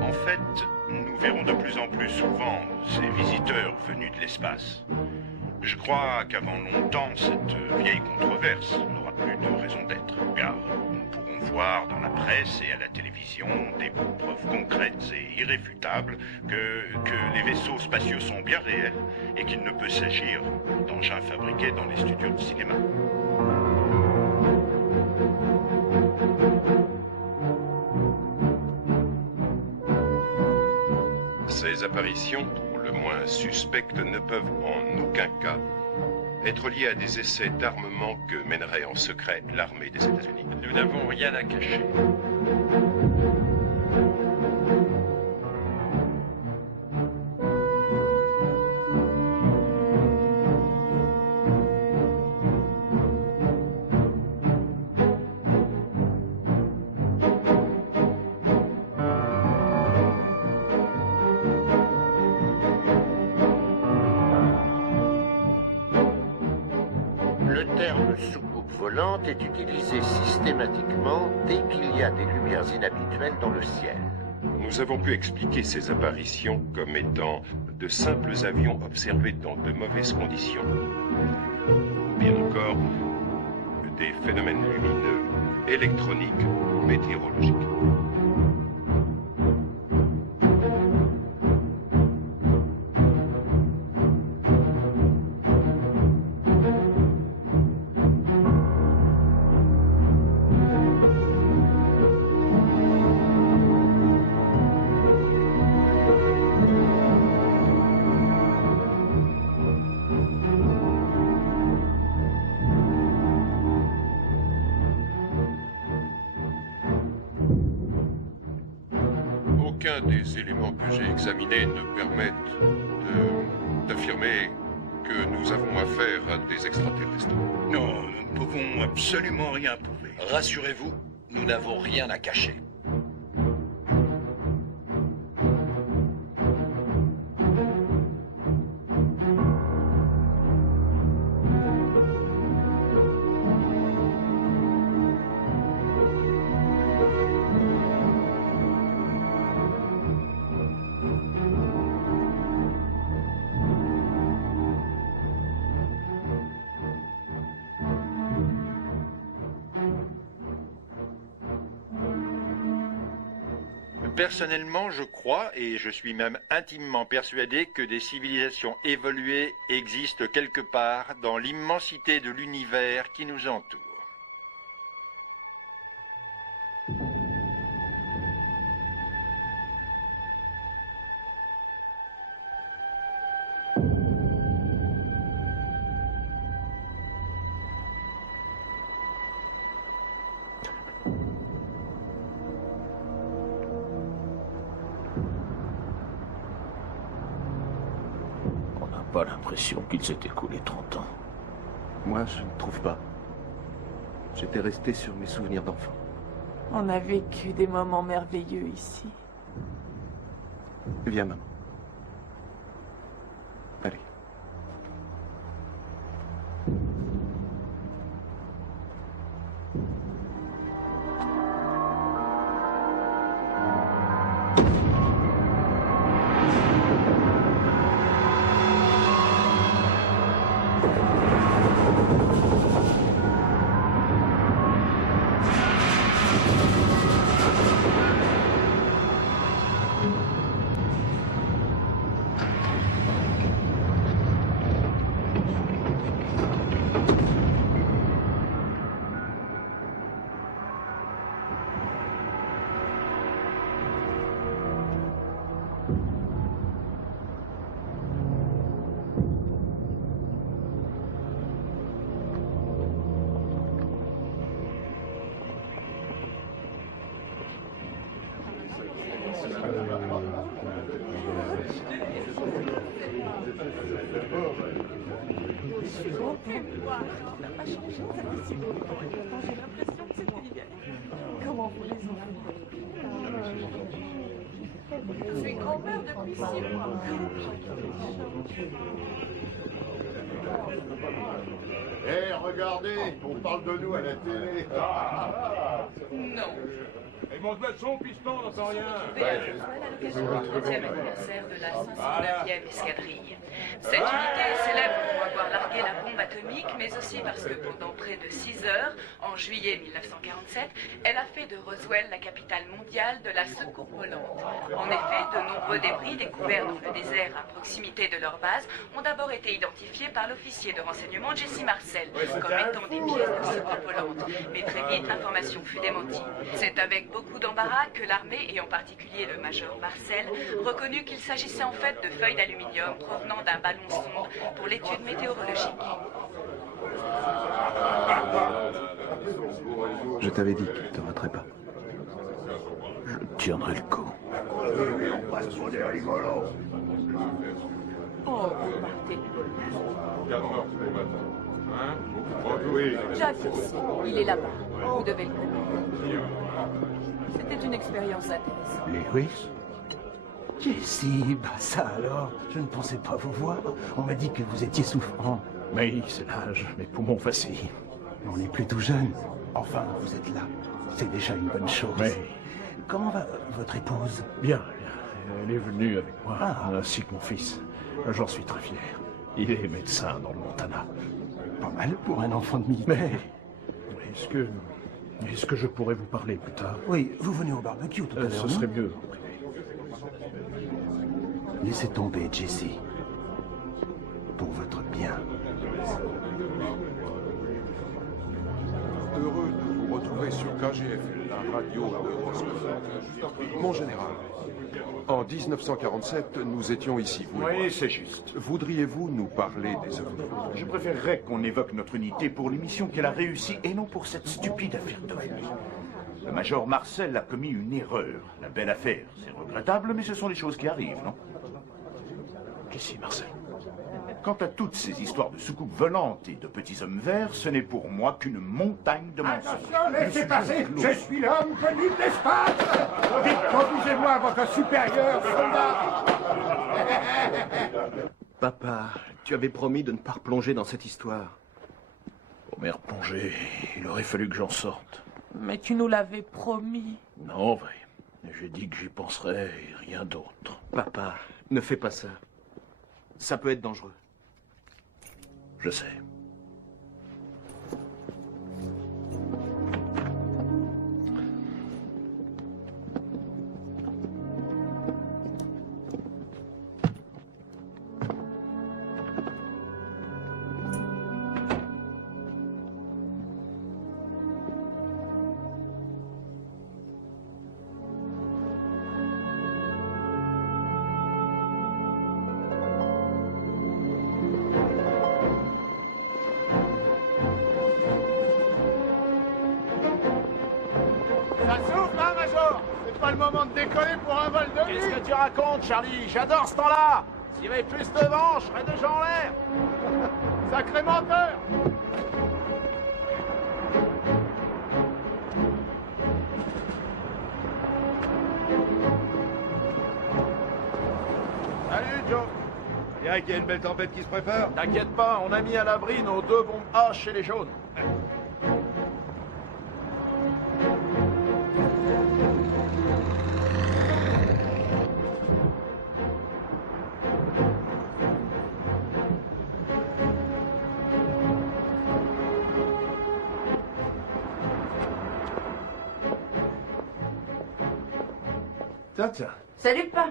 En fait, nous verrons de plus en plus souvent ces visiteurs venus de l'espace. Je crois qu'avant longtemps, cette vieille controverse n'aura plus de raison d'être, car nous pourrons voir dans la presse et à la télévision des preuves concrètes et irréfutables que les vaisseaux spatiaux sont bien réels et qu'il ne peut s'agir d'engins fabriqués dans les studios de cinéma. Ces apparitions, pour le moins suspectes, ne peuvent en aucun cas être liées à des essais d'armement que mènerait en secret l'armée des États-Unis. Nous n'avons rien à cacher. Le terme soucoupe volante est utilisé systématiquement dès qu'il y a des lumières inhabituelles dans le ciel. Nous avons pu expliquer ces apparitions comme étant de simples avions observés dans de mauvaises conditions. Ou bien encore, des phénomènes lumineux, électroniques ou météorologiques. Aucun des éléments que j'ai examinés ne permettent d'affirmer que nous avons affaire à des extraterrestres. Non, nous ne pouvons absolument rien prouver. Rassurez-vous, nous n'avons rien à cacher. Personnellement, je crois, et je suis même intimement persuadé, que des civilisations évoluées existent quelque part dans l'immensité de l'univers qui nous entoure. Pas l'impression qu'il s'est écoulé 30 ans. Moi, je ne trouve pas. J'étais resté sur mes souvenirs d'enfant. On a vécu des moments merveilleux ici. Viens, maman. Allez. Comment vous les Je suis grand-mère depuis 6 mois. Hé, regardez, on parle de nous à la télé. Non. Et monte le son, piston, on n'entend rien. À l'occasion du 30e anniversaire de la 509e escadrille. Cette unité est célèbre pour avoir largué la bombe atomique, mais aussi parce que pendant près de 6 heures, en juillet 1947, elle a fait de Roswell la capitale mondiale de la soucoupe volante. En effet, de nombreux débris découverts dans le désert à proximité de leur base ont d'abord été identifiés par l'officier de renseignement Jesse Marcel comme étant des pièces de soucoupe volante. Mais très vite, l'information fut démentie. C'est avec beaucoup d'embarras que l'armée, et en particulier le major Marcel, reconnut qu'il s'agissait en fait de feuilles d'aluminium provenant d'un ballon sonde pour l'étude météorologique. Je t'avais dit qu'il ne te raterait pas. Je tiendrai le coup. Oh, vous partez de bonheur. Oui. Jack ici, il est là-bas. Vous devez le connaître. C'était une expérience intéressante. Lewis? Jessie, bah ça alors, je ne pensais pas vous voir. On m'a dit que vous étiez souffrant. Oui, c'est l'âge, mes poumons vacillent. On est plus tout jeune. Enfin, vous êtes là. C'est déjà une bonne chose. Mais... Comment va votre épouse? Bien, bien. Elle est venue avec moi, ainsi que mon fils. J'en suis très fier. Il est médecin dans le Montana. Pas mal pour un enfant de militaire. Mais est-ce que je pourrais vous parler plus tard? Oui, vous venez au barbecue tout à l'heure. Ce serait mieux en privé. Laissez tomber, Jesse. Pour votre bien. Heureux de vous retrouver sur KGF, la radio de Roswell. Mon général, en 1947, nous étions ici, vous et moi. Oui, c'est juste. Voudriez-vous nous parler des ovnis? Je préférerais qu'on évoque notre unité pour l'émission qu'elle a réussi et non pour cette stupide affaire d'ovnis. Le major Marcel a commis une erreur. La belle affaire, c'est regrettable, mais ce sont les choses qui arrivent, non? Qu'est-ce Marcel? Quant à toutes ces histoires de soucoupes volantes et de petits hommes verts, ce n'est pour moi qu'une montagne de mensonges. Attention, laissez passer. Je suis l'homme venu de l'espace. Vite, conduisez-moi à votre supérieur, soldat. Papa, tu avais promis de ne pas replonger dans cette histoire. Pour m'y replonger, il aurait fallu que j'en sorte. Mais tu nous l'avais promis. Non, oui. J'ai dit que j'y penserais et rien d'autre. Papa, ne fais pas ça. Ça peut être dangereux. Je sais. Ça souffle, hein, Major? C'est pas le moment de décoller pour un vol de nuit. Qu'est-ce que tu racontes, Charlie? J'adore ce temps-là. S'il y avait plus de vent, je serais déjà en l'air. Sacré menteur. Salut, Joe. Il dirait qu'il y a une belle tempête qui se prépare. T'inquiète pas, on a mis à l'abri nos 2 bombes H chez les jaunes. Tiens. Salut, pas.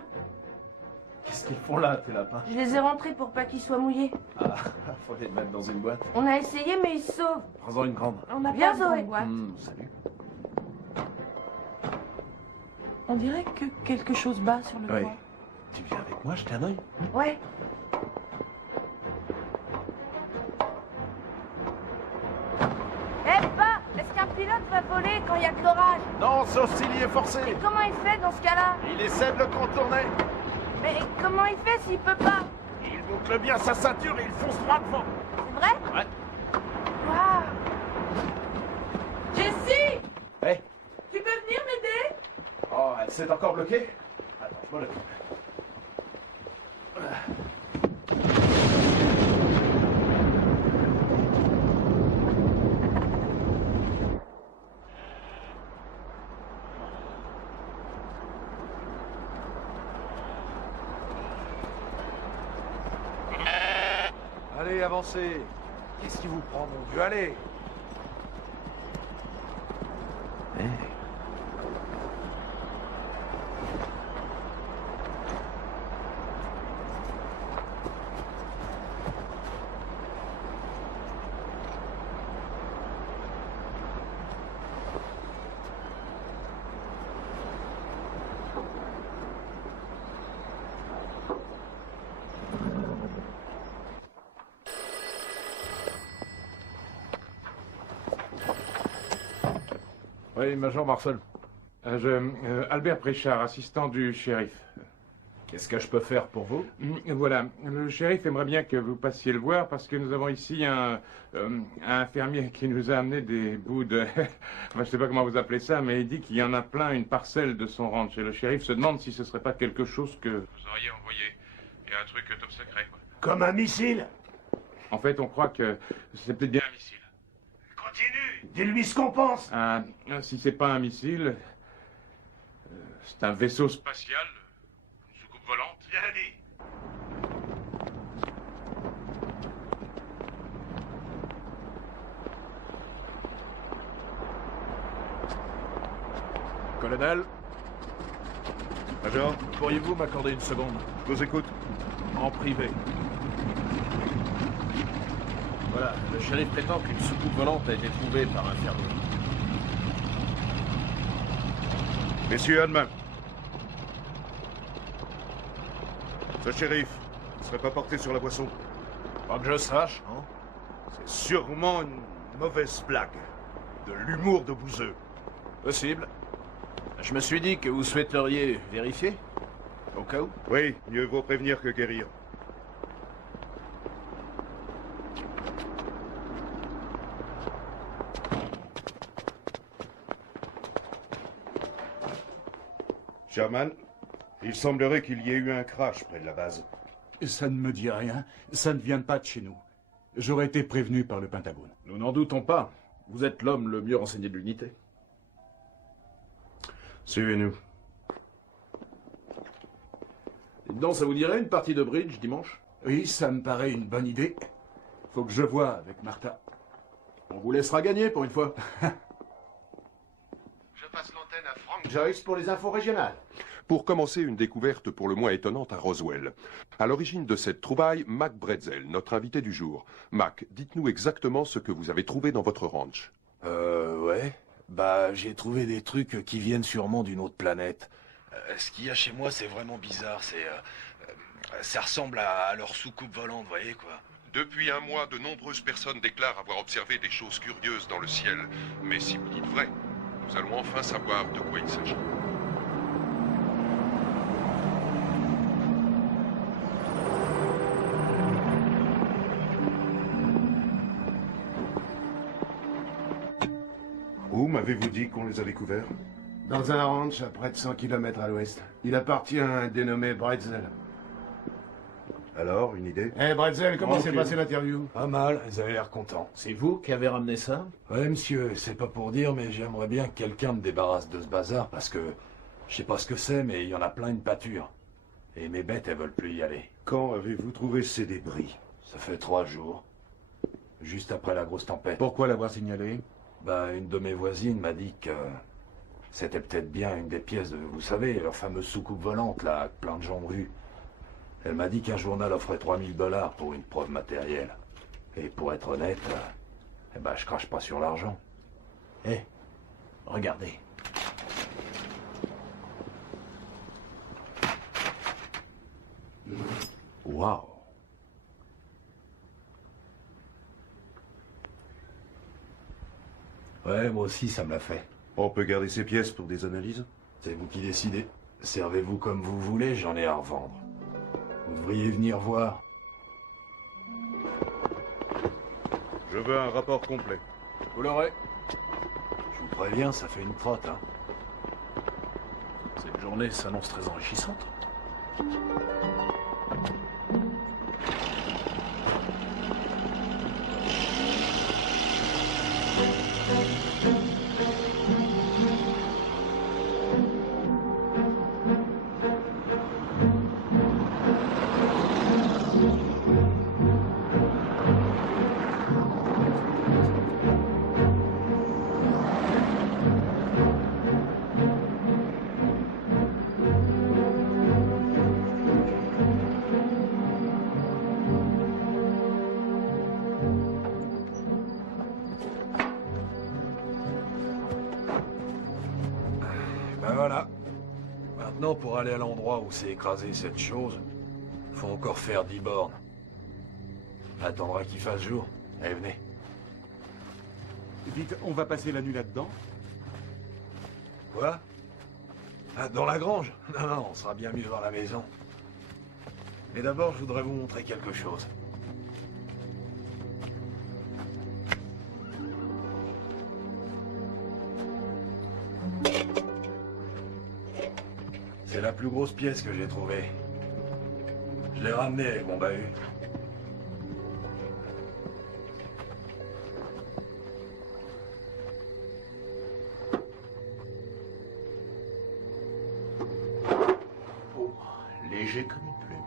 Qu'est-ce qu'ils font là, tes lapins? Je les ai rentrés pour pas qu'ils soient mouillés. Ah, faut les mettre dans une boîte. On a essayé, mais ils se sauvent. Prends-en une grande. On a bien Zoé. Salut. On dirait que quelque chose bat sur le Oui. toit. Tu viens avec moi, jeter un œil? Ouais. Eh, pas! Est-ce qu'un pilote va voler quand il y a de l'orage? Non, sauf s'il y est forcé. Et comment il fait dans ce cas-là? Il essaie de le contourner. Mais comment il fait s'il peut pas? Il boucle bien sa ceinture et il fonce droit devant. C'est vrai? Ouais. Waouh! Jessie! Hey. Tu peux venir m'aider? Oh, elle s'est encore bloquée? Attends, je m'en occupe. Allez, avancez. Qu'est-ce qui vous prend, mon Dieu? Allez. Oui, Major Marcel. Albert Préchard, assistant du shérif. Qu'est-ce que je peux faire pour vous? Voilà, le shérif aimerait bien que vous passiez le voir parce que nous avons ici un fermier qui nous a amené des bouts de... Enfin, je ne sais pas comment vous appelez ça, mais il dit qu'il y en a plein une parcelle de son ranch. Et le shérif se demande si ce serait pas quelque chose que vous auriez envoyé. Il y a un truc top secret, quoi. Comme un missile? En fait, on croit que c'est peut-être bien un missile. Continue. Dis-lui ce qu'on pense. Si c'est pas un missile, c'est un vaisseau spatial, une soucoupe volante. Bien dit. Colonel. Major, Pourriez-vous m'accorder une seconde? je vous écoute. En privé. Voilà, le shérif prétend qu'une soucoupe volante a été trouvée par un fermier. Messieurs, à demain. Ce shérif ne serait pas porté sur la boisson. Pas que je sache, non? C'est sûrement une mauvaise blague. De l'humour de bouseux. Possible. Je me suis dit que vous souhaiteriez vérifier, au cas où. Oui, mieux vaut prévenir que guérir. Sherman, il semblerait qu'il y ait eu un crash près de la base. Ça ne me dit rien. Ça ne vient pas de chez nous. J'aurais été prévenu par le Pentagone. Nous n'en doutons pas. Vous êtes l'homme le mieux renseigné de l'unité. Suivez-nous. Donc, ça vous dirait une partie de bridge dimanche? Oui, ça me paraît une bonne idée. Faut que je voie avec Martha. On vous laissera gagner pour une fois. Je passe l'antenne à Frank Joyce pour les infos régionales. Pour commencer, une découverte pour le moins étonnante à Roswell. À l'origine de cette trouvaille, Mac Bretzel, notre invité du jour. Mac, dites-nous exactement ce que vous avez trouvé dans votre ranch. Ouais. Bah, j'ai trouvé des trucs qui viennent sûrement d'une autre planète. Ce qu'il y a chez moi, c'est vraiment bizarre. Ça ressemble à leur soucoupe volante, vous voyez, quoi. Depuis un mois, de nombreuses personnes déclarent avoir observé des choses curieuses dans le ciel. Mais si vous dites vrai, nous allons enfin savoir de quoi il s'agit. Où m'avez-vous dit qu'on les a découverts? Dans un ranch à près de 100 km à l'ouest. Il appartient à un dénommé Bretzel. Alors, une idée? Bretzel, comment s'est Ok. passée l'interview? Pas mal, ils avaient l'air contents. C'est vous qui avez ramené ça? Ouais, monsieur, c'est pas pour dire, mais j'aimerais bien que quelqu'un me débarrasse de ce bazar, parce que je sais pas ce que c'est, mais il y en a plein une pâture. Et mes bêtes, elles veulent plus y aller. Quand avez-vous trouvé ces débris? Ça fait 3 jours. Juste après la grosse tempête. Pourquoi l'avoir signalé? Bah, une de mes voisines m'a dit que c'était peut-être bien une des pièces de, vous savez, leur fameuse soucoupe volante, là, que plein de gens ont vue. Elle m'a dit qu'un journal offrait $3000 pour une preuve matérielle. Et pour être honnête, eh ben, je crache pas sur l'argent. Regardez. Waouh. Ouais, moi aussi, ça me l'a fait. On peut garder ces pièces pour des analyses? C'est vous qui décidez. Servez-vous comme vous voulez, j'en ai à revendre. Vous devriez venir voir. Je veux un rapport complet. Vous l'aurez. Je vous préviens, ça fait une trotte, hein. Cette journée s'annonce très enrichissante. pour aller à l'endroit où s'est écrasée cette chose, faut encore faire 10 bornes. Attendra qu'il fasse jour. Allez, venez. Dites, on va passer la nuit là-dedans? Quoi? Ah, dans la grange? Non, non, on sera bien mieux dans la maison. Mais d'abord, je voudrais vous montrer quelque chose. C'est la plus grosse pièce que j'ai trouvée. Je l'ai ramenée avec mon bahut. Oh, léger comme une plume.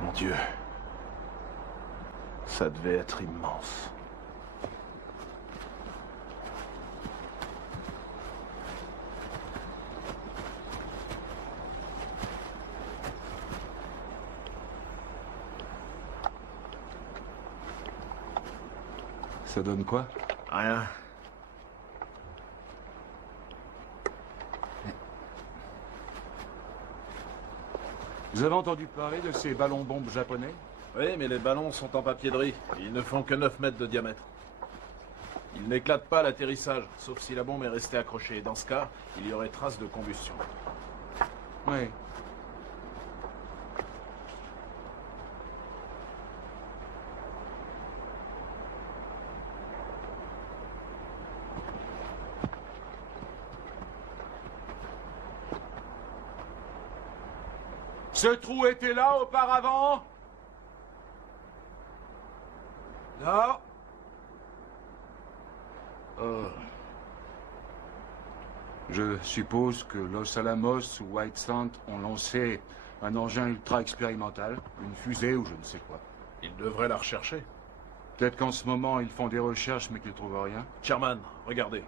Mon Dieu. Ça devait être immense. Ça donne quoi? Rien. Vous avez entendu parler de ces ballons-bombes japonais? Oui, mais les ballons sont en papier de riz. Ils ne font que 9 mètres de diamètre. Ils n'éclatent pas à l'atterrissage, sauf si la bombe est restée accrochée. Dans ce cas, il y aurait trace de combustion. Oui. Ce trou était là auparavant? Non. Je suppose que Los Alamos ou White Sand ont lancé un engin ultra expérimental, une fusée ou je ne sais quoi. Ils devraient la rechercher. Peut-être qu'en ce moment, ils font des recherches mais qu'ils ne trouvent rien. Sherman, regardez.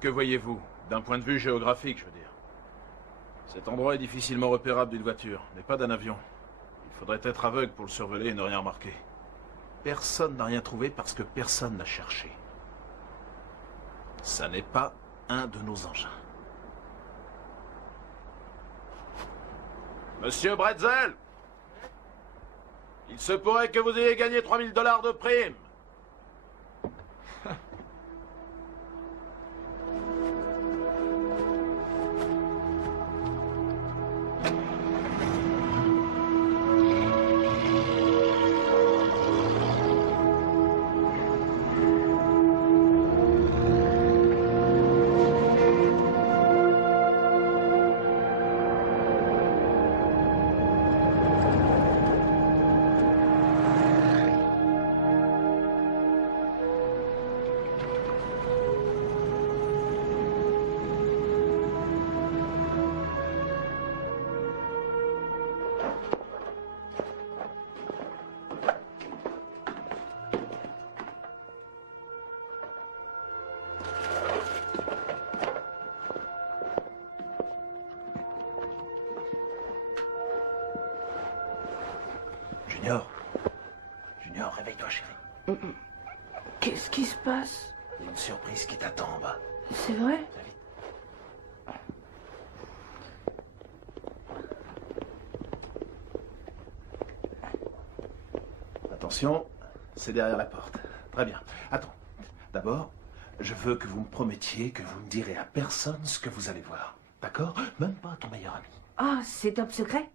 Que voyez-vous? D'un point de vue géographique, je veux dire. Cet endroit est difficilement repérable d'une voiture, mais pas d'un avion. Il faudrait être aveugle pour le survoler et ne rien remarquer. Personne n'a rien trouvé parce que personne n'a cherché. Ça n'est pas un de nos engins. Monsieur Bretzel! Il se pourrait que vous ayez gagné 3000 $ de prime. Junior, réveille-toi, chérie. Qu'est-ce qui se passe? Il y a une surprise qui t'attend en bas. C'est vrai? Attention, c'est derrière la porte. Très bien. Attends. D'abord, je veux que vous me promettiez que vous ne direz à personne ce que vous allez voir. D'accord? Même pas à ton meilleur ami. Ah, c'est top secret?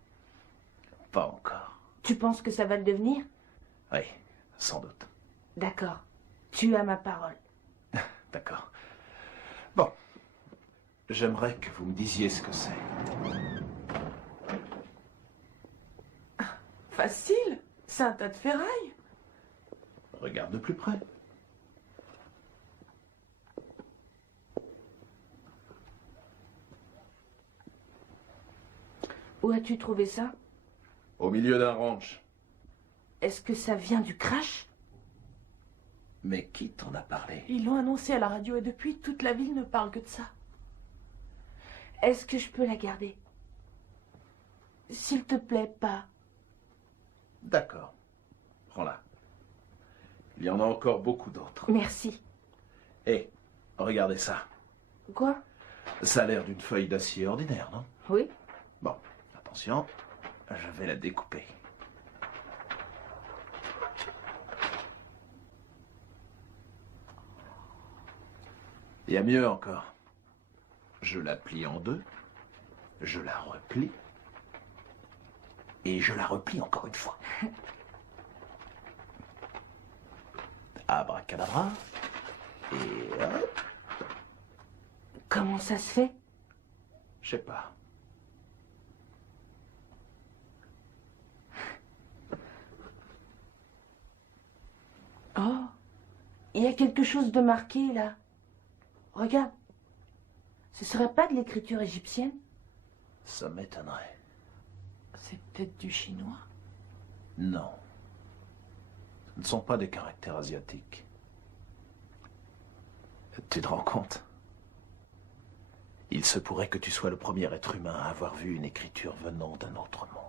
Pas encore. Tu penses que ça va le devenir? Oui, sans doute. D'accord. Tu as ma parole. D'accord. Bon. J'aimerais que vous me disiez ce que c'est. Facile. C'est un tas de ferraille. Regarde de plus près. Où as-tu trouvé ça? Au milieu d'un ranch. Est-ce que ça vient du crash? Mais qui t'en a parlé? Ils l'ont annoncé à la radio et depuis, toute la ville ne parle que de ça. Est-ce que je peux la garder? S'il te plaît, pas. D'accord. Prends-la. Il y en a encore beaucoup d'autres. Merci. Hé, regardez ça. Quoi? Ça a l'air d'une feuille d'acier ordinaire, non? Oui. Bon, attention, je vais la découper. Il y a mieux encore. Je la plie en deux, je la replie, et je la replie encore une fois. Abracadabra, et hop. Comment ça se fait? Je sais pas. Oh, il y a quelque chose de marqué là. Regarde. Ce serait pas de l'écriture égyptienne? Ça m'étonnerait. C'est peut-être du chinois. Non. Ce ne sont pas des caractères asiatiques. Tu te rends compte? Il se pourrait que tu sois le premier être humain à avoir vu une écriture venant d'un autre monde.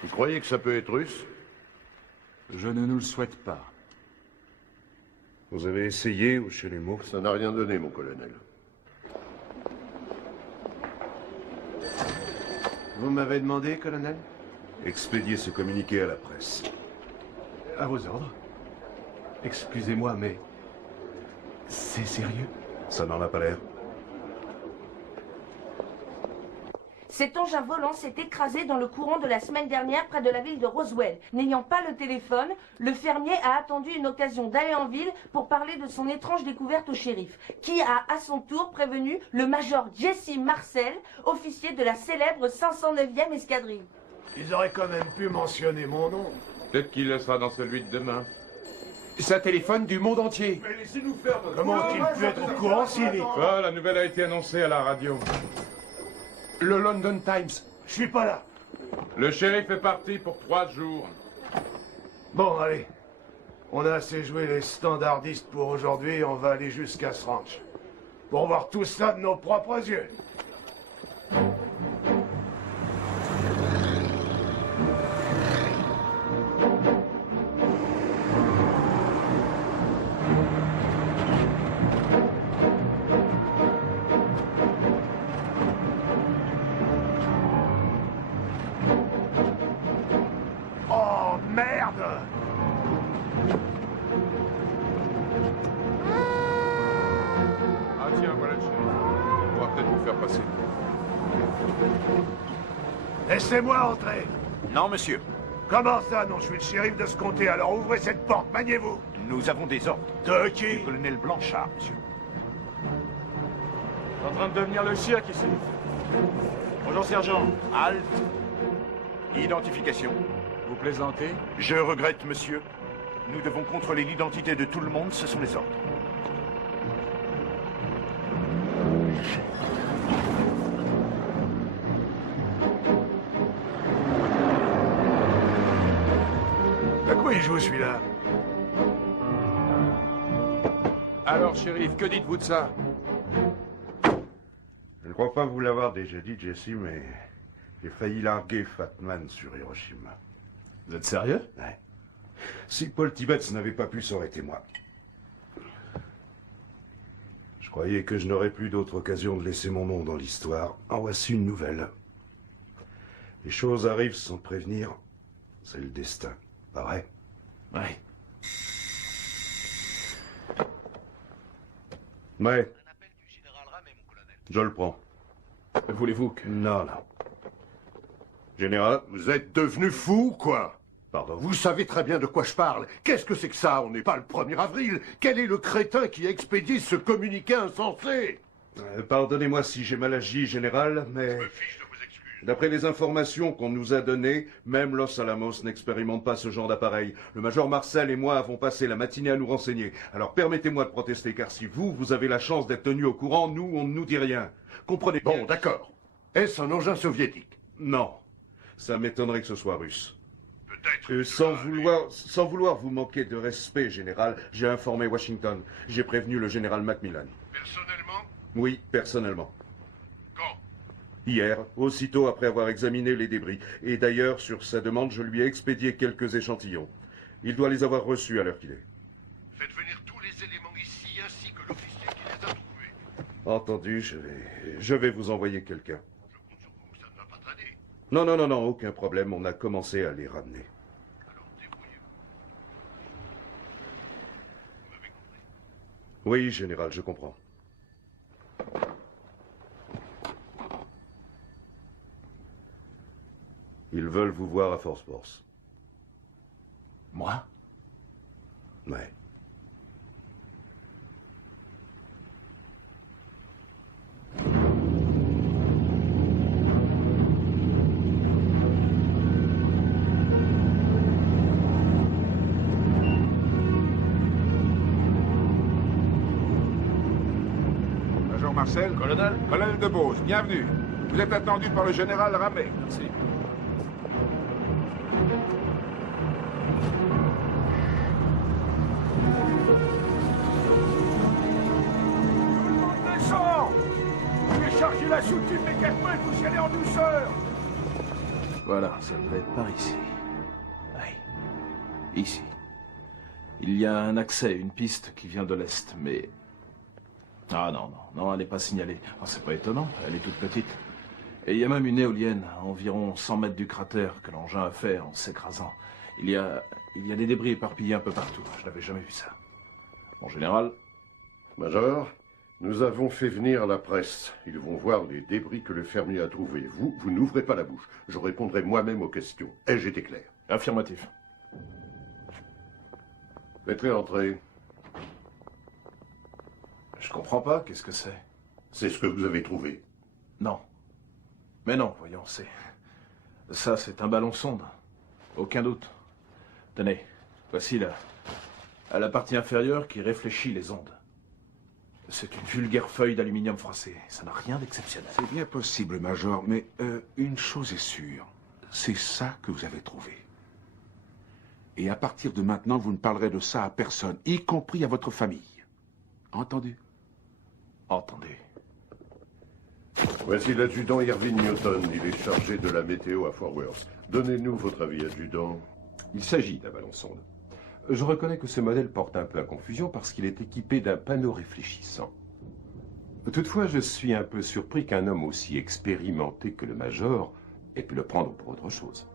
Vous croyez que ça peut être russe? Je ne nous le souhaite pas. Vous avez essayé au chalumeau? Ça n'a rien donné, mon colonel. Vous m'avez demandé, colonel? Expédiez ce communiqué à la presse. À vos ordres. Excusez-moi, mais... c'est sérieux? Ça n'en a pas l'air. Cet engin volant s'est écrasé dans le courant de la semaine dernière près de la ville de Roswell. N'ayant pas le téléphone, le fermier a attendu une occasion d'aller en ville pour parler de son étrange découverte au shérif, qui a à son tour prévenu le major Jesse Marcel, officier de la célèbre 509e escadrille. Ils auraient quand même pu mentionner mon nom. Peut-être qu'il le sera dans celui de demain. Ça téléphone du monde entier. Mais laissez-nous faire notre... Comment ont-ils pu être au courant si vite? Ah, la nouvelle a été annoncée à la radio. Le London Times. Je suis pas là. Le shérif est parti pour 3 jours. Bon, allez. On a assez joué les standardistes pour aujourd'hui, on va aller jusqu'à ce ranch. Pour voir tout ça de nos propres yeux. Oh, merde! Ah tiens, voilà le shérif. On pourra peut-être vous faire passer. Laissez-moi entrer. Non, monsieur. Comment ça, non? Je suis le shérif de ce comté, alors ouvrez cette porte, maniez-vous. Nous avons des ordres. De qui? Du colonel Blanchard, monsieur. En train de devenir le cirque ici. Bonjour, sergent. Halte. Identification. Vous plaisantez? Je regrette, monsieur. Nous devons contrôler l'identité de tout le monde, ce sont les ordres. À quoi il joue celui-là? Alors, shérif, que dites-vous de ça? Je ne crois pas vous l'avoir déjà dit, Jesse, mais j'ai failli larguer Fatman sur Hiroshima. Vous êtes sérieux? Ouais. Si Paul Tibbets n'avait pas pu, ça aurait été moi. Je croyais que je n'aurais plus d'autre occasion de laisser mon nom dans l'histoire. En voici une nouvelle. Les choses arrivent sans prévenir. C'est le destin. Pas vrai? Ouais. Ouais. Je le prends. Voulez-vous que... Non, non. Général? Vous êtes devenu fou, quoi? Pardon? Vous savez très bien de quoi je parle. Qu'est-ce que c'est que ça? On n'est pas le 1er avril. Quel est le crétin qui expédie ce communiqué insensé? Pardonnez-moi si j'ai mal agi, Général, mais... D'après les informations qu'on nous a données, même Los Alamos n'expérimente pas ce genre d'appareil. Le Major Marcel et moi avons passé la matinée à nous renseigner. Alors permettez-moi de protester, car si vous avez la chance d'être tenu au courant, nous, on ne nous dit rien. Comprenez bien... Bon, d'accord. Est-ce un engin soviétique? Non. Ça m'étonnerait que ce soit russe. Peut-être. Sans vouloir vous manquer de respect, Général, j'ai informé Washington. J'ai prévenu le Général Macmillan. Personnellement? Oui, personnellement. Quand? Hier, aussitôt après avoir examiné les débris. Et d'ailleurs, sur sa demande, je lui ai expédié quelques échantillons. Il doit les avoir reçus à l'heure qu'il est. Faites venir tous les éléments ici, ainsi que l'officier qui les a trouvés. Entendu, je vais vous envoyer quelqu'un. Je compte sur vous, ça ne va pas traîner. Non, aucun problème, on a commencé à les ramener. Alors débrouillez-vous. Vous m'avez compris? Oui, Général, je comprends. Ils veulent vous voir à Force. Moi? Ouais. Major Marcel? Colonel? Colonel de Beauce, bienvenue. Vous êtes attendu par le général Ramet. Merci. Descends! Déchargez la soutif mécaniquement et vous y allez en douceur! Voilà, ça devait être par ici. Oui. Ici. Il y a un accès, une piste qui vient de l'est, mais... Ah non, elle n'est pas signalée. Oh, c'est pas étonnant, elle est toute petite. Et il y a même une éolienne, à environ 100 mètres du cratère, que l'engin a fait en s'écrasant. Il y a des débris éparpillés un peu partout. Je n'avais jamais vu ça. Mon général? Major, nous avons fait venir la presse. Ils vont voir les débris que le fermier a trouvés. Vous n'ouvrez pas la bouche. Je répondrai moi-même aux questions. Ai-je été clair? Affirmatif. Faites-les entrer. Je comprends pas, qu'est-ce que c'est? C'est ce que vous avez trouvé. Non. Mais non, voyons, ça, c'est un ballon sonde. Aucun doute. Tenez, voici la partie inférieure qui réfléchit les ondes. C'est une vulgaire feuille d'aluminium froissé. Ça n'a rien d'exceptionnel. C'est bien possible, Major, mais une chose est sûre. C'est ça que vous avez trouvé. Et à partir de maintenant, vous ne parlerez de ça à personne, y compris à votre famille. Entendu? Entendu. Voici l'adjudant Irving Newton. Il est chargé de la météo à Fort Worth. Donnez-nous votre avis, adjudant. Il s'agit d'un ballon sonde. Je reconnais que ce modèle porte un peu à confusion parce qu'il est équipé d'un panneau réfléchissant. Toutefois, je suis un peu surpris qu'un homme aussi expérimenté que le Major ait pu le prendre pour autre chose.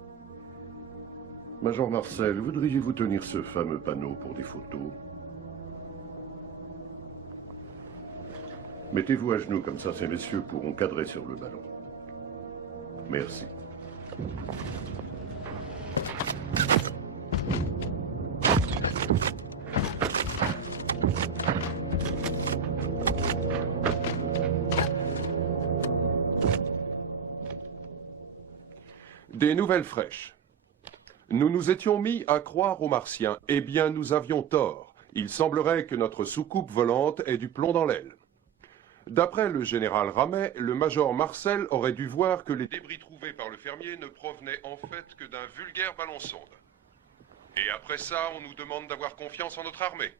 Major Marcel, voudriez-vous tenir ce fameux panneau pour des photos? Mettez-vous à genoux, comme ça ces messieurs pourront cadrer sur le ballon. Merci. Des nouvelles fraîches. Nous nous étions mis à croire aux Martiens. Eh bien, nous avions tort. Il semblerait que notre soucoupe volante ait du plomb dans l'aile. D'après le général Ramet, le major Marcel aurait dû voir que les débris trouvés par le fermier ne provenaient en fait que d'un vulgaire ballon sonde. Et après ça, on nous demande d'avoir confiance en notre armée.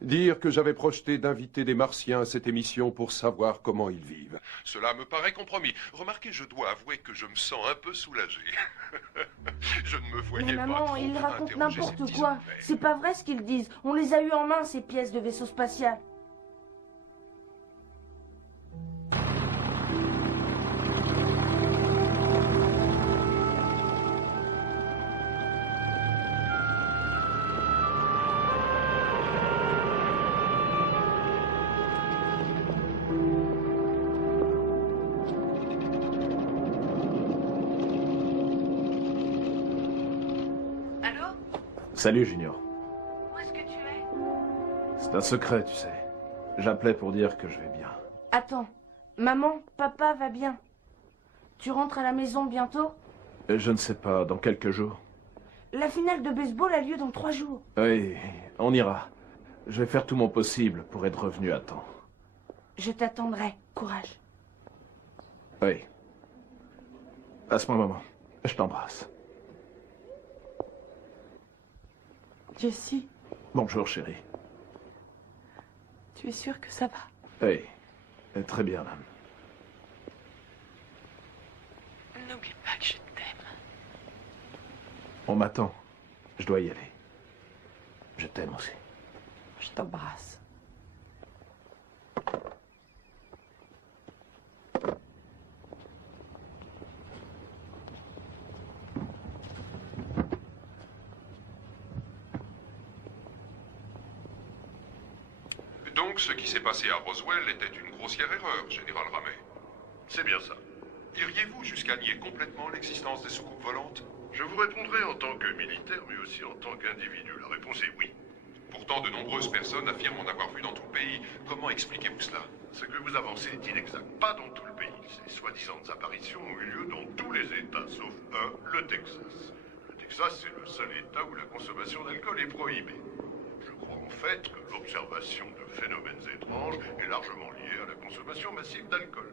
Dire que j'avais projeté d'inviter des Martiens à cette émission pour savoir comment ils vivent. Cela me paraît compromis. Remarquez, je dois avouer que je me sens un peu soulagé. Je ne me voyais Mais pas maman, trop ils racontent interroger n'importe ces quoi. petits C'est pas vrai ce qu'ils disent. On les a eu en main, ces pièces de vaisseau spatial. Salut, Junior. Où est-ce que tu es? C'est un secret, tu sais. J'appelais pour dire que je vais bien. Attends, maman, papa va bien. Tu rentres à la maison bientôt? Je ne sais pas, dans quelques jours. La finale de baseball a lieu dans 3 jours. Oui, on ira. Je vais faire tout mon possible pour être revenu à temps. Je t'attendrai. Courage. Oui. Passe-moi un moment. Je t'embrasse. Jessie, Bonjour, chérie. tu es sûre que ça va? Oui. Très bien, madame. N'oublie pas que je t'aime. On m'attend. Je dois y aller. Je t'aime aussi. Je t'embrasse. Donc, ce qui s'est passé à Roswell était une grossière erreur, Général Ramey. C'est bien ça. Iriez-vous jusqu'à nier complètement l'existence des soucoupes volantes? Je vous répondrai en tant que militaire, mais aussi en tant qu'individu. La réponse est oui. Pourtant, de nombreuses personnes affirment en avoir vu dans tout le pays. Comment expliquez-vous cela? Ce que vous avancez est inexact. Pas dans tout le pays. Ces soi-disant apparitions ont eu lieu dans tous les États, sauf un, le Texas. Le Texas, c'est le seul État où la consommation d'alcool est prohibée. Je crois en fait que l'observation de phénomènes étranges est largement liée à la consommation massive d'alcool.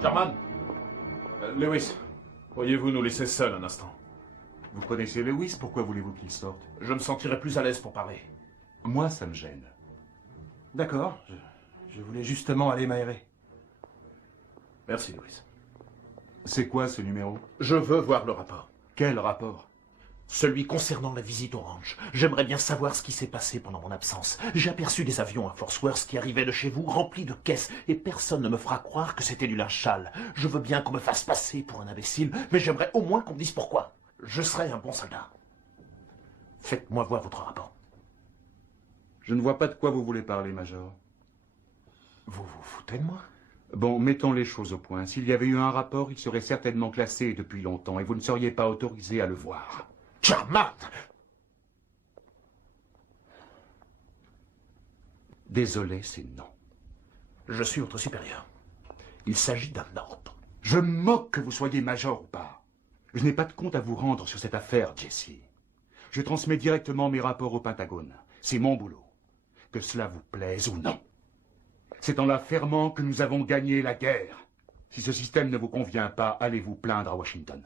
Sherman Lewis, pourriez-vous nous laisser seuls un instant? Vous connaissez Lewis, pourquoi voulez-vous qu'il sorte? Je me sentirais plus à l'aise pour parler. Moi, ça me gêne. D'accord, je voulais justement aller m'aérer. Merci, Lewis. C'est quoi ce numéro? Je veux voir le rapport. Quel rapport? Celui concernant la visite au ranch. J'aimerais bien savoir ce qui s'est passé pendant mon absence. J'ai aperçu des avions à Fort Worth qui arrivaient de chez vous, remplis de caisses, et personne ne me fera croire que c'était du linge sale. Je veux bien qu'on me fasse passer pour un imbécile, mais j'aimerais au moins qu'on me dise pourquoi. Je serai un bon soldat. Faites-moi voir votre rapport. Je ne vois pas de quoi vous voulez parler, Major. Vous vous foutez de moi? Bon, mettons les choses au point. S'il y avait eu un rapport, il serait certainement classé depuis longtemps, et vous ne seriez pas autorisé à le voir. Sherman! Désolé, c'est non. Je suis votre supérieur. Il s'agit d'un ordre. Je me moque que vous soyez major ou pas. Je n'ai pas de compte à vous rendre sur cette affaire, Jesse. Je transmets directement mes rapports au Pentagone. C'est mon boulot. Que cela vous plaise ou non. C'est en la fermant que nous avons gagné la guerre. Si ce système ne vous convient pas, allez vous plaindre à Washington.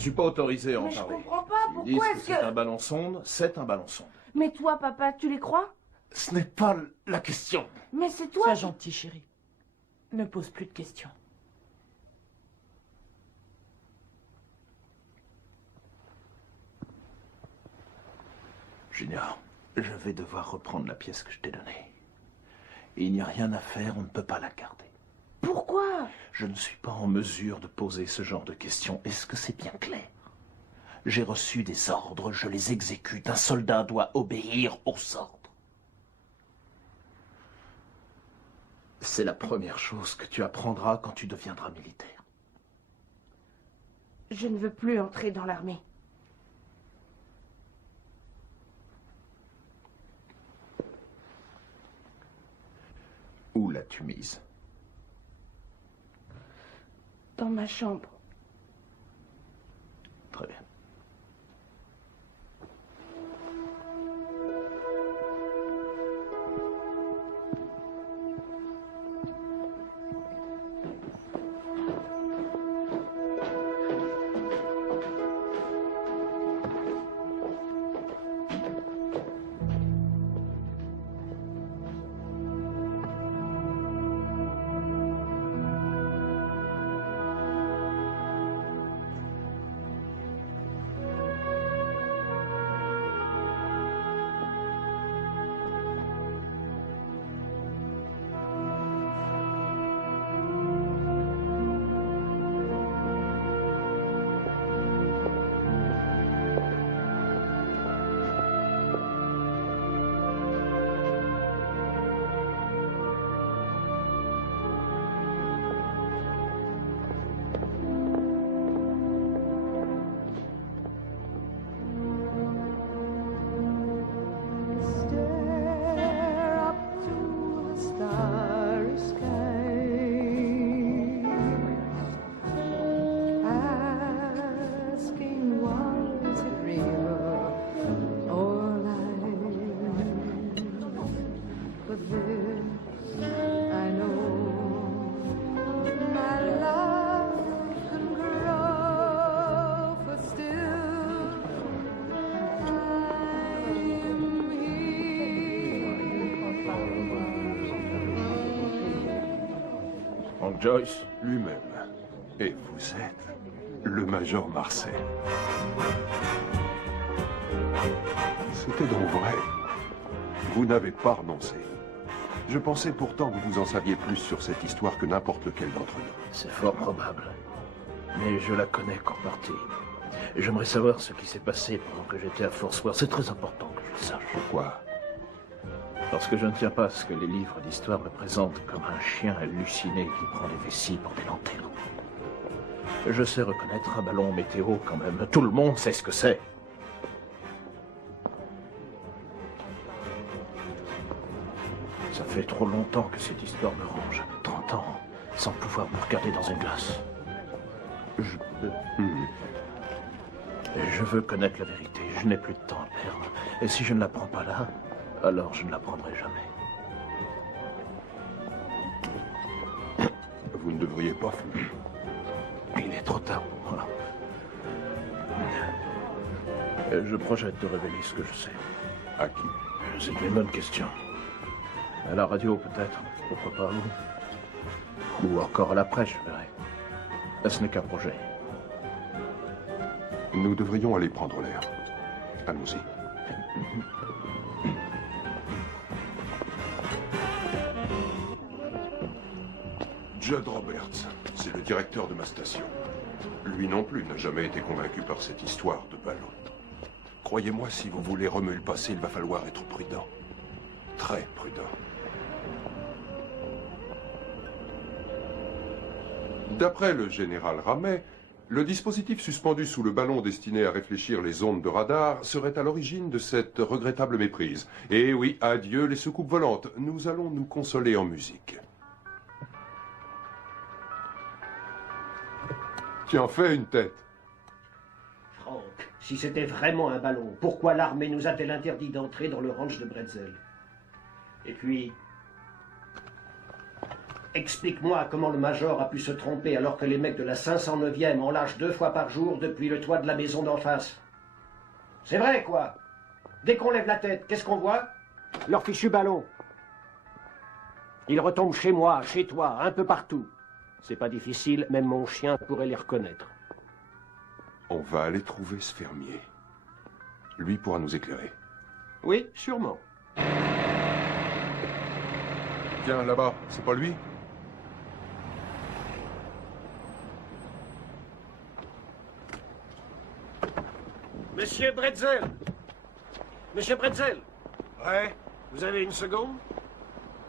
Je ne suis pas autorisé à en Mais je parler. comprends pas, S'ils pourquoi disent est-ce que c'est que... un ballon sonde, c'est un ballon sonde. Mais toi, papa, tu les crois? Ce n'est pas la question. Mais c'est toi... Sois gentil, chérie. Ne pose plus de questions. Junior, je vais devoir reprendre la pièce que je t'ai donnée. Il n'y a rien à faire, on ne peut pas la garder. Pourquoi? Je ne suis pas en mesure de poser ce genre de questions. Est-ce que c'est bien clair? J'ai reçu des ordres, je les exécute. Un soldat doit obéir aux ordres. C'est la première chose que tu apprendras quand tu deviendras militaire. Je ne veux plus entrer dans l'armée. Où l'as-tu mise? Dans ma chambre. Très bien. Joyce lui-même. Et vous êtes le Major Marcel. C'était donc vrai. Vous n'avez pas renoncé. Je pensais pourtant que vous en saviez plus sur cette histoire que n'importe lequel d'entre nous. C'est fort probable. Mais je la connais qu'en partie. Et j'aimerais savoir ce qui s'est passé pendant que j'étais à Fort Worth. C'est très important que je le sache. Pourquoi? Parce que je ne tiens pas à ce que les livres d'histoire me présentent comme un chien halluciné qui prend les vessies pour des lanternes. Je sais reconnaître un ballon météo quand même. Tout le monde sait ce que c'est. Ça fait trop longtemps que cette histoire me ronge. 30 ans, sans pouvoir me regarder dans une glace. Je veux connaître la vérité. Je n'ai plus de temps à perdre. Et si je ne la prends pas là, alors je ne la prendrai jamais. Vous ne devriez pas fumer. Il est trop tard pour moi. Je projette de révéler ce que je sais. À qui? C'est une bonne question. À la radio, peut-être. Pourquoi pas à vous? Ou encore à la presse, je verrai. Ce n'est qu'un projet. Nous devrions aller prendre l'air. Allons-y. Judd Roberts, c'est le directeur de ma station. Lui non plus n'a jamais été convaincu par cette histoire de ballon. Croyez-moi, si vous voulez remuer le passé, il va falloir être prudent. Très prudent. D'après le général Ramet, le dispositif suspendu sous le ballon destiné à réfléchir les ondes de radar serait à l'origine de cette regrettable méprise. Et oui, adieu les soucoupes volantes. Nous allons nous consoler en musique. Tu en fais une tête. Frank, si c'était vraiment un ballon, pourquoi l'armée nous a-t-elle interdit d'entrer dans le ranch de Bretzel? Et puis, explique-moi comment le Major a pu se tromper alors que les mecs de la 509e en lâchent 2 fois par jour depuis le toit de la maison d'en face. C'est vrai, quoi. Dès qu'on lève la tête, qu'est-ce qu'on voit? Leur fichu ballon. Ils retombent chez moi, chez toi, un peu partout. C'est pas difficile, même mon chien pourrait les reconnaître. On va aller trouver ce fermier. Lui pourra nous éclairer. Oui, sûrement. Tiens, là-bas, c'est pas lui? Monsieur Bretzel! Monsieur Bretzel! Ouais? Vous avez une seconde?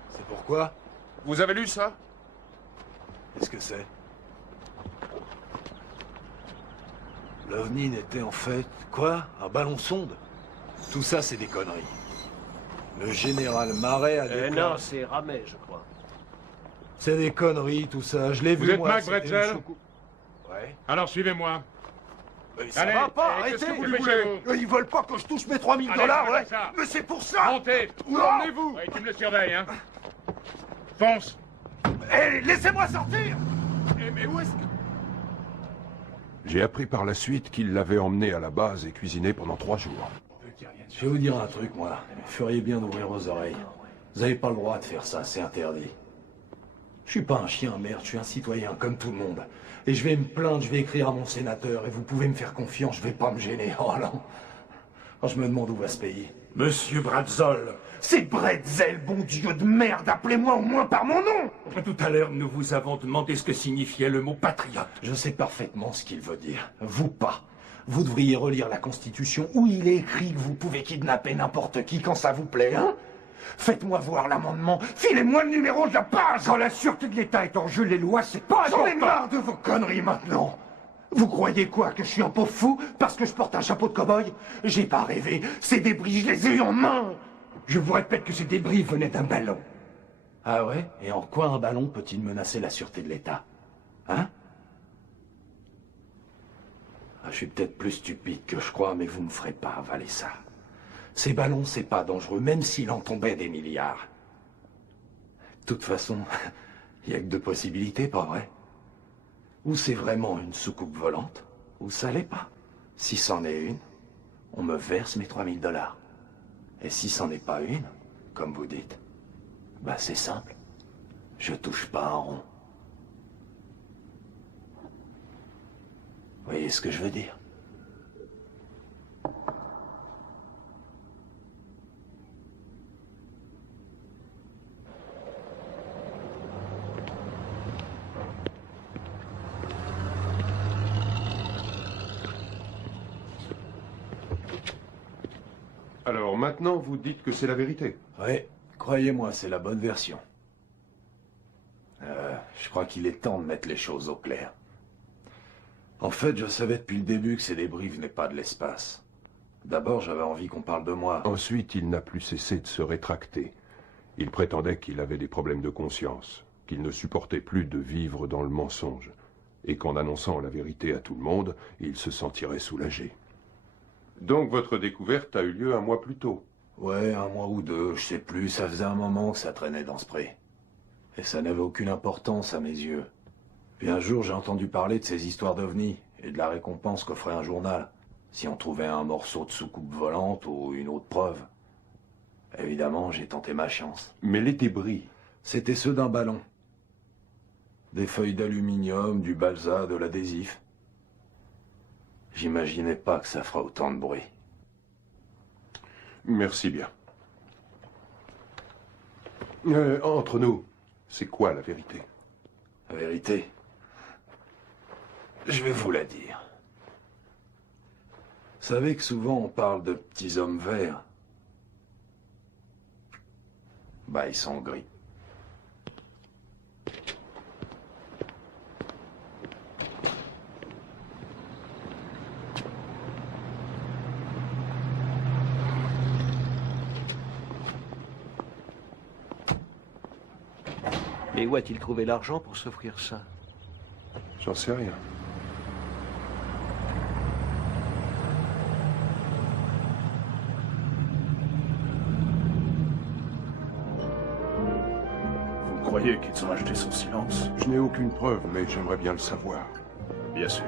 C'est pourquoi? Vous avez lu ça? Qu'est-ce que c'est? L'OVNI n'était en fait, quoi? Un ballon sonde? Tout ça, c'est des conneries. Le général Marais a déclaré... Non, c'est Ramet, je crois. C'est des conneries, tout ça. Je l'ai vu, Vous êtes moi. Mac c'était Bretzel? une soucoupe. Ouais. Alors suivez-moi. Ça Allez, va pas, et qu'est-ce arrêtez, que vous vous voulez? Ils veulent pas que je touche mes 3000 $, ouais. Mais c'est pour ça. Montez. Où emmenez-vous? Ouais, tu me le surveilles, hein. Fonce. Hé, laissez-moi sortir. Mais où est-ce que... J'ai appris par la suite qu'il l'avait emmené à la base et cuisiné pendant 3 jours. Je vais vous dire un truc, moi. Vous feriez bien d'ouvrir vos oreilles. Vous n'avez pas le droit de faire ça, c'est interdit. Je suis pas un chien, merde, je suis un citoyen, comme tout le monde. Et je vais me plaindre, je vais écrire à mon sénateur, et vous pouvez me faire confiance, je vais pas me gêner. Oh non. Oh, je me demande où va ce pays. Monsieur Bretzel. C'est Bretzel, bon Dieu de merde, appelez-moi au moins par mon nom. Tout à l'heure, nous vous avons demandé ce que signifiait le mot patriote. Je sais parfaitement ce qu'il veut dire. Vous pas. Vous devriez relire la Constitution où il est écrit que vous pouvez kidnapper n'importe qui quand ça vous plaît, hein? Faites-moi voir l'amendement, filez-moi le numéro de la page. Quand la sûreté de l'État est en jeu, les lois, c'est pas... J'en ai marre de vos conneries maintenant. Vous croyez quoi, que je suis un pauvre fou parce que je porte un chapeau de cow-boy? J'ai pas rêvé, ces débris, je les ai eu en main. Je vous répète que ces débris venaient d'un ballon. Ah ouais? Et en quoi un ballon peut-il menacer la sûreté de l'État? Hein? Je suis peut-être plus stupide que je crois, mais vous me ferez pas avaler ça. Ces ballons, c'est pas dangereux, même s'il en tombait des milliards. De toute façon, il y a que 2 possibilités, pas vrai? Ou c'est vraiment une soucoupe volante, ou ça l'est pas. Si c'en est une, on me verse mes 3000 $. Et si c'en est pas une, comme vous dites, bah c'est simple. Je touche pas un rond. Vous voyez ce que je veux dire? Alors maintenant, vous dites que c'est la vérité? Oui, croyez-moi, c'est la bonne version. Je crois qu'il est temps de mettre les choses au clair. En fait, je savais depuis le début que ces débris venaient pas de l'espace. D'abord, j'avais envie qu'on parle de moi. Ensuite, il n'a plus cessé de se rétracter. Il prétendait qu'il avait des problèmes de conscience, qu'il ne supportait plus de vivre dans le mensonge, et qu'en annonçant la vérité à tout le monde, il se sentirait soulagé. Donc votre découverte a eu lieu 1 mois plus tôt? Ouais, 1 mois ou 2, je sais plus, ça faisait un moment que ça traînait dans ce pré. Et ça n'avait aucune importance à mes yeux. Puis un jour, j'ai entendu parler de ces histoires d'OVNI et de la récompense qu'offrait un journal si on trouvait un morceau de soucoupe volante ou une autre preuve. Évidemment, j'ai tenté ma chance. Mais les débris? C'était ceux d'un ballon. Des feuilles d'aluminium, du balsa, de l'adhésif. J'imaginais pas que ça fera autant de bruit. Merci bien. Entre nous, c'est quoi la vérité? La vérité? Je vais vous la dire. Vous savez que souvent on parle de petits hommes verts. Bah, ils sont gris. Et où a-t-il trouvé l'argent pour s'offrir ça? J'en sais rien. Vous croyez qu'ils ont acheté son silence? Je n'ai aucune preuve, mais j'aimerais bien le savoir. Bien sûr.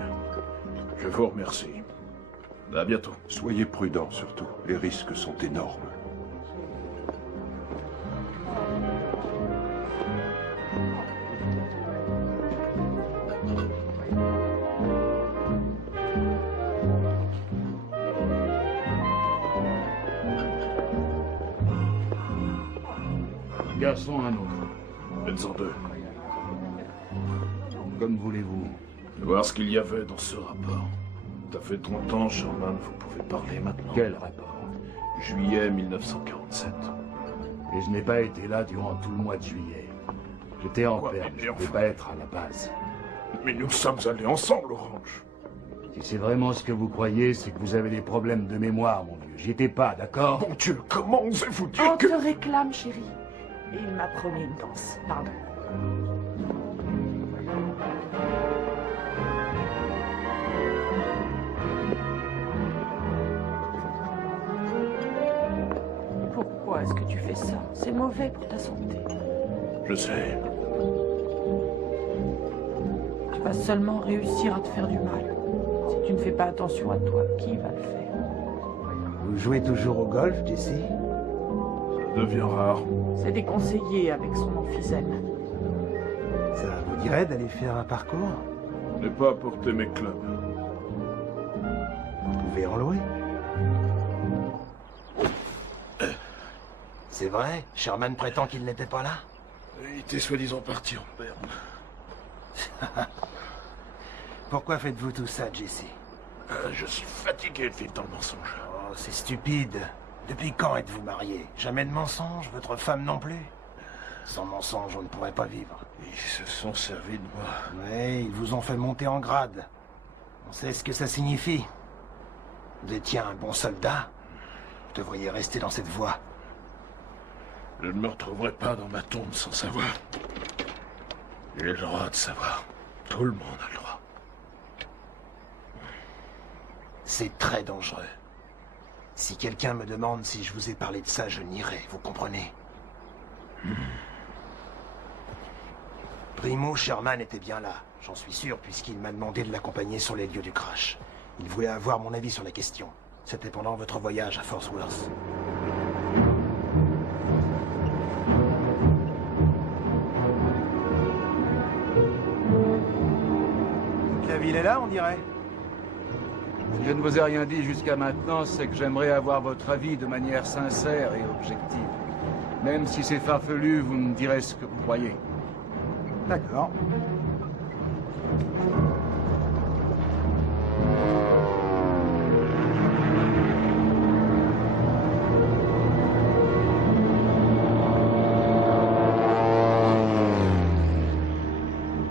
Je vous remercie. À bientôt. Soyez prudents surtout. Les risques sont énormes. Garçon, un autre. Faites-en 2. Comme voulez-vous. Voir ce qu'il y avait dans ce rapport. Ça fait 30 ans, Sherman, vous pouvez parler maintenant. Quel rapport? Juillet 1947. Et je n'ai pas été là durant tout le mois de juillet. J'étais en Quoi, perme, mais je ne pouvais pas être à la base. Mais nous sommes allés ensemble, Orange. Si c'est vraiment ce que vous croyez, c'est que vous avez des problèmes de mémoire, mon vieux. J'y étais pas, d'accord? Mon Dieu, comment osez-vous dire On te réclame, chérie. Et il m'a promis une danse. Pardon. Pourquoi est-ce que tu fais ça? C'est mauvais pour ta santé. Je sais. Tu vas seulement réussir à te faire du mal. Si tu ne fais pas attention à toi, qui va le faire? Vous jouez toujours au golf, Jesse? Ça devient rare. C'est déconseillé avec son emphysème. Ça vous dirait d'aller faire un parcours? Je n'ai pas apporté mes clubs. Vous pouvez en louer. C'est vrai? Sherman prétend qu'il n'était pas là? Il était soi-disant parti en berne. Pourquoi faites-vous tout ça, Jesse? Je suis fatigué de vivre dans le mensonge. Oh, c'est stupide. Depuis quand êtes-vous marié? Jamais de mensonge, votre femme non plus? Sans mensonge, on ne pourrait pas vivre. Ils se sont servis de moi. Oui, ils vous ont fait monter en grade. On sait ce que ça signifie. Vous étiez un bon soldat. Vous devriez rester dans cette voie. Je ne me retrouverai pas dans ma tombe sans savoir. J'ai le droit de savoir. Tout le monde a le droit. C'est très dangereux. Si quelqu'un me demande si je vous ai parlé de ça, je nierai, vous comprenez? Primo Sherman était bien là, j'en suis sûr, puisqu'il m'a demandé de l'accompagner sur les lieux du crash. Il voulait avoir mon avis sur la question. C'était pendant votre voyage à Fort Worth. Toute la ville est là, on dirait. Si je ne vous ai rien dit jusqu'à maintenant, c'est que j'aimerais avoir votre avis de manière sincère et objective. Même si c'est farfelu, vous me direz ce que vous croyez. D'accord.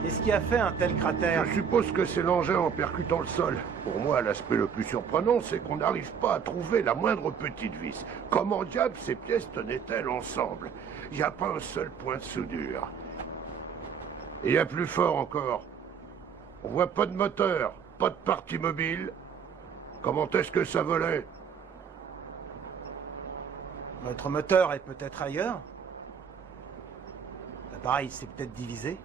Qu'est-ce qui a fait un tel cratère? Je suppose que c'est l'engin en percutant le sol. Pour moi, l'aspect le plus surprenant, c'est qu'on n'arrive pas à trouver la moindre petite vis. Comment diable ces pièces tenaient-elles ensemble? Il n'y a pas un seul point de soudure. Et il y a plus fort encore. On voit pas de moteur, pas de partie mobile. Comment est-ce que ça volait? Votre moteur est peut-être ailleurs? L'appareil s'est peut-être divisé?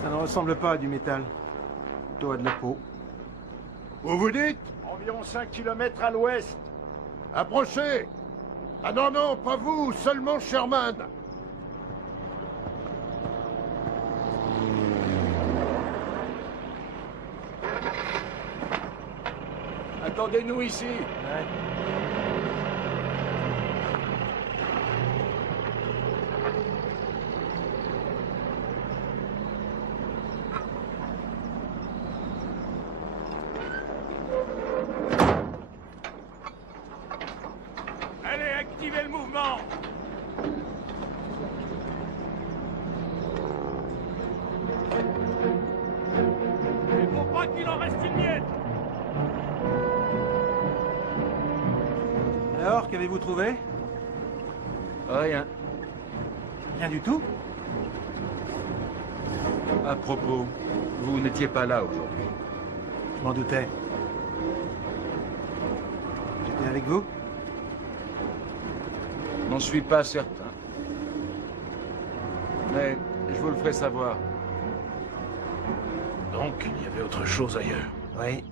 Ça ne ressemble pas à du métal. Plutôt à de la peau. Vous vous dites? Environ 5 km à l'ouest. Approchez! Ah non, non, pas vous, seulement Sherman. Attendez-nous ici. Allez, activez le mouvement! Il faut pas qu'il en reste une miette! Alors, qu'avez-vous trouvé? Rien. Rien du tout? À propos, vous n'étiez pas là aujourd'hui. Je m'en doutais. J'étais avec vous? N'en suis pas certain. Mais je vous le ferai savoir. Donc, il y avait autre chose ailleurs. Oui.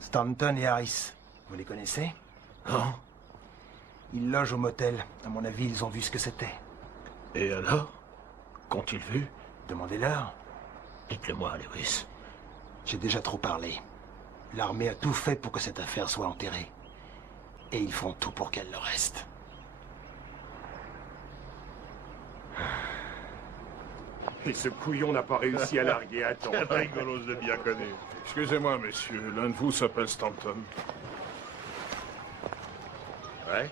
Stanton et Harris. Vous les connaissez? Non. Ils logent au motel. À mon avis, ils ont vu ce que c'était. Et alors? Qu'ont-ils vu? Demandez-leur. Dites-le-moi, Lewis. J'ai déjà trop parlé. L'armée a tout fait pour que cette affaire soit enterrée. Et ils font tout pour qu'elle le reste. Et ce couillon n'a pas réussi à larguer à temps. Rigolo, je l'ai bien connu. Excusez-moi, messieurs, l'un de vous s'appelle Stanton. Ouais?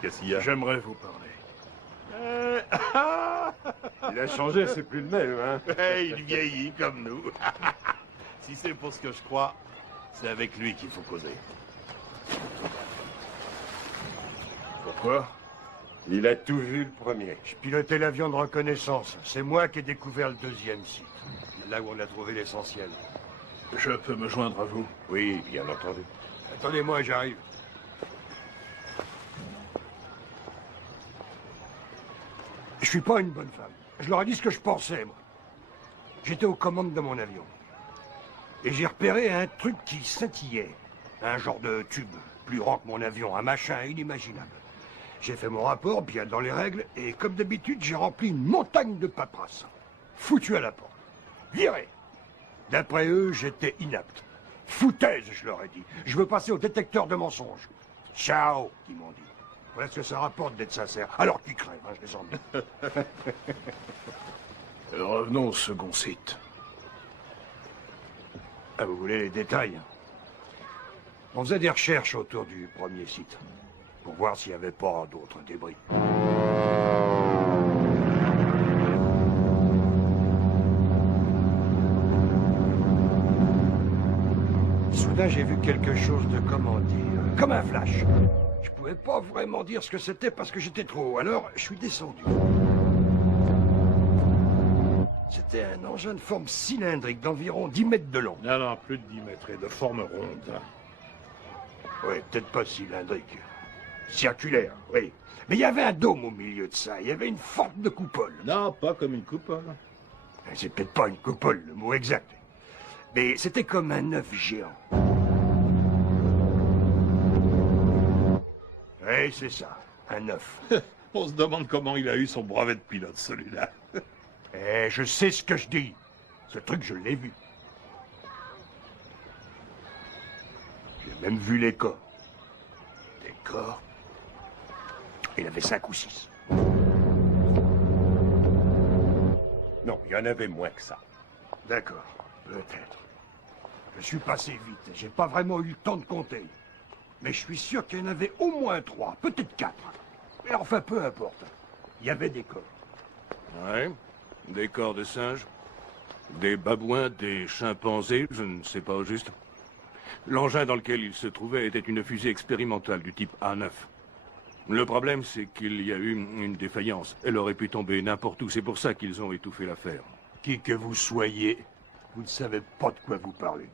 Qu'est-ce qu'il y a? J'aimerais vous parler. Il a changé, c'est plus le même, hein? Il vieillit comme nous. Si c'est pour ce que je crois, c'est avec lui qu'il faut causer. Pourquoi? Il a tout vu le premier. Je pilotais l'avion de reconnaissance. C'est moi qui ai découvert le deuxième site. Là où on a trouvé l'essentiel. Je peux me joindre à vous? Oui, bien entendu. Attendez-moi, j'arrive. Je suis pas une bonne femme. Je leur ai dit ce que je pensais, moi. J'étais aux commandes de mon avion. Et j'ai repéré un truc qui scintillait. Un genre de tube, plus grand que mon avion, un machin inimaginable. J'ai fait mon rapport, bien dans les règles, et comme d'habitude, j'ai rempli une montagne de paperasse. Foutu à la porte. Viré. D'après eux, j'étais inapte. Foutaise, je leur ai dit. Je veux passer au détecteur de mensonges. Ciao, ils m'ont dit. Voilà ce que ça rapporte d'être sincère. Alors qu'ils crèvent, hein, je les emmène. Revenons au second site. Ah, vous voulez les détails? On faisait des recherches autour du premier site, pour voir s'il n'y avait pas d'autres débris. Soudain, j'ai vu quelque chose de, comment dire, comme un flash. Je pouvais pas vraiment dire ce que c'était parce que j'étais trop haut, alors je suis descendu. C'était un engin de forme cylindrique d'environ 10 mètres de long. Non, plus de 10 mètres et de forme ronde. Oui, peut-être pas cylindrique. Circulaire, oui. Mais il y avait un dôme au milieu de ça. Il y avait une forme de coupole. Non, pas comme une coupole. C'est peut-être pas une coupole, le mot exact. Mais c'était comme un œuf géant. Oui, c'est ça, un œuf. On se demande comment il a eu son brevet de pilote, celui-là. Eh, je sais ce que je dis. Ce truc, je l'ai vu. J'ai même vu les corps. Des corps? Il avait 5 ou 6. Non, il y en avait moins que ça. D'accord, peut-être. Je suis passé vite. J'ai pas vraiment eu le temps de compter. Mais je suis sûr qu'il y en avait au moins 3, peut-être 4. Mais enfin, peu importe. Il y avait des corps. Ouais. Des corps de singes, des babouins, des chimpanzés, je ne sais pas au juste. L'engin dans lequel il se trouvait était une fusée expérimentale du type A9. Le problème, c'est qu'il y a eu une défaillance. Elle aurait pu tomber n'importe où. C'est pour ça qu'ils ont étouffé l'affaire. Qui que vous soyez, vous ne savez pas de quoi vous parlez.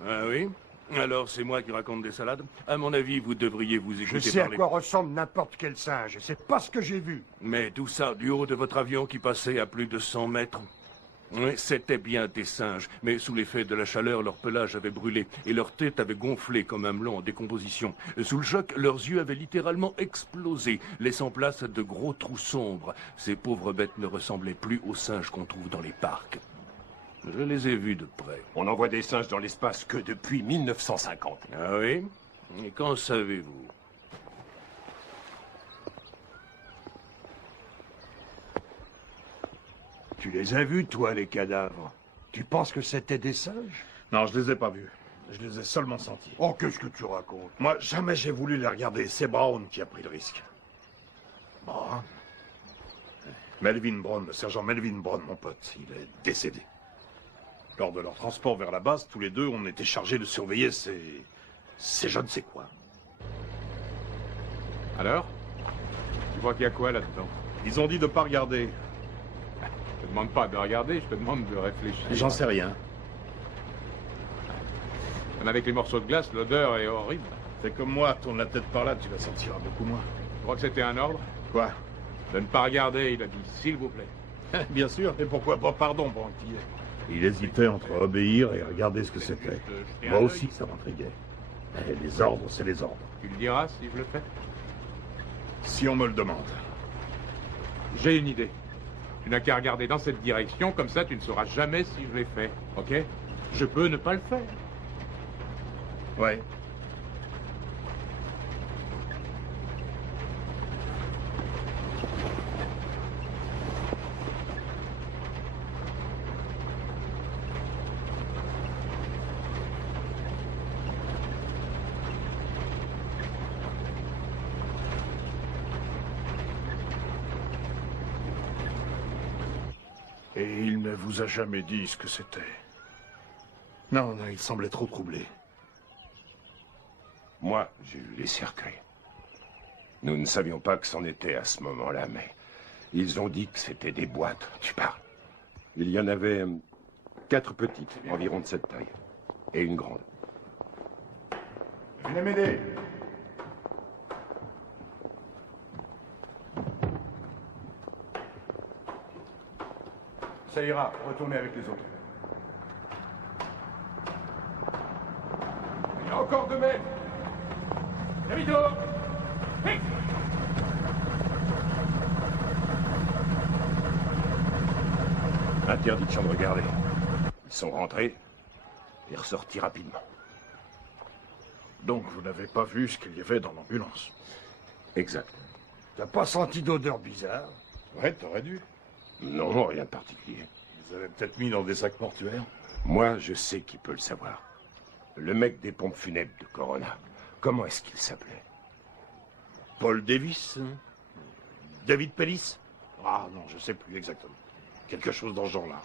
Ah oui? Alors c'est moi qui raconte des salades? À mon avis, vous devriez vous écouter Je sais parler. à quoi ressemble n'importe quel singe. C'est pas ce que j'ai vu. Mais tout ça, du haut de votre avion qui passait à plus de 100 mètres. Oui, c'était bien des singes, mais sous l'effet de la chaleur, leur pelage avait brûlé et leur tête avait gonflé comme un melon en décomposition. Sous le choc, leurs yeux avaient littéralement explosé, laissant place à de gros trous sombres. Ces pauvres bêtes ne ressemblaient plus aux singes qu'on trouve dans les parcs. Je les ai vus de près. On envoie des singes dans l'espace que depuis 1950. Ah oui? Et qu'en savez-vous? Tu les as vus, toi, les cadavres? Tu penses que c'était des singes? Non, je les ai pas vus. Je les ai seulement sentis. Oh, qu'est-ce que tu racontes? Moi, jamais j'ai voulu les regarder. C'est Brown qui a pris le risque. Brown? Melvin Brown, le sergent Melvin Brown, mon pote, il est décédé. Lors de leur transport vers la base, tous les deux, on était chargés de surveiller ces je ne sais quoi. Alors? Tu vois qu'il y a quoi là-dedans? Ils ont dit de pas regarder. Je te demande pas de regarder, je te demande de réfléchir. J'en sais rien. Avec les morceaux de glace, l'odeur est horrible. Fais comme moi, tourne la tête par là, tu la sentiras beaucoup moins. Tu crois que c'était un ordre? Quoi? De ne pas regarder, il a dit, s'il vous plaît. Bien sûr, et pourquoi pas pardon, Branquillet? Il hésitait entre obéir et regarder ce que c'était. Moi aussi, ça m'intriguait. Mais les ordres, c'est les ordres. Tu le diras si je le fais? Si on me le demande. J'ai une idée. Tu n'as qu'à regarder dans cette direction, comme ça tu ne sauras jamais si je l'ai fait, ok? Je peux ne pas le faire. Ouais. Et il ne vous a jamais dit ce que c'était? Non, non, il semblait trop troublé. Moi, j'ai vu les cercueils. Nous ne savions pas que c'en était à ce moment-là, mais ils ont dit que c'était des boîtes. Tu parles. Il y en avait 4 petites, environ de cette taille, et une grande. Venez m'aider. Ça ira, retournez avec les autres. Il y a encore 2 mètres. Vito! Vite! Interdiction de regarder. Ils sont rentrés et ressortis rapidement. Donc vous n'avez pas vu ce qu'il y avait dans l'ambulance? Exact. T'as pas senti d'odeur bizarre? Ouais, t'aurais dû. Non, rien de particulier. Ils avaient peut-être mis dans des sacs mortuaires. Moi, je sais qui peut le savoir. Le mec des pompes funèbres de Corona. Comment est-ce qu'il s'appelait? Paul Davis? David Pellis? Ah non, je sais plus exactement. Quelque chose dans ce genre-là.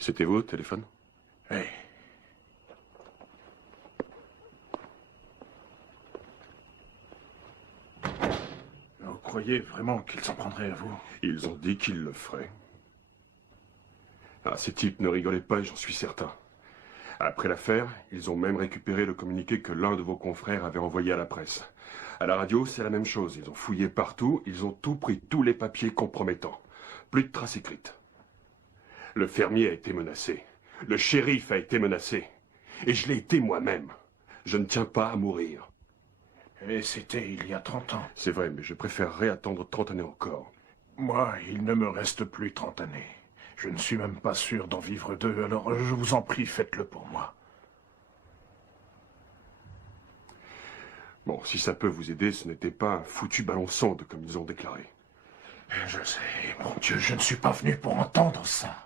C'était vous au téléphone? Oui. Vous croyez vraiment qu'ils s'en prendraient à vous? Ils ont dit qu'ils le feraient. Ah, ces types ne rigolaient pas, et j'en suis certain. Après l'affaire, ils ont même récupéré le communiqué que l'un de vos confrères avait envoyé à la presse. À la radio, c'est la même chose. Ils ont fouillé partout, ils ont tout pris, tous les papiers compromettants. Plus de traces écrites. Le fermier a été menacé. Le shérif a été menacé. Et je l'ai été moi-même. Je ne tiens pas à mourir. Et c'était il y a 30 ans. C'est vrai, mais je préférerais attendre 30 années encore. Moi, il ne me reste plus 30 années. Je ne suis même pas sûr d'en vivre 2, alors je vous en prie, faites-le pour moi. Bon, si ça peut vous aider, ce n'était pas un foutu ballon sonde, comme ils ont déclaré. Je sais, mon Dieu, je ne suis pas venu pour entendre ça.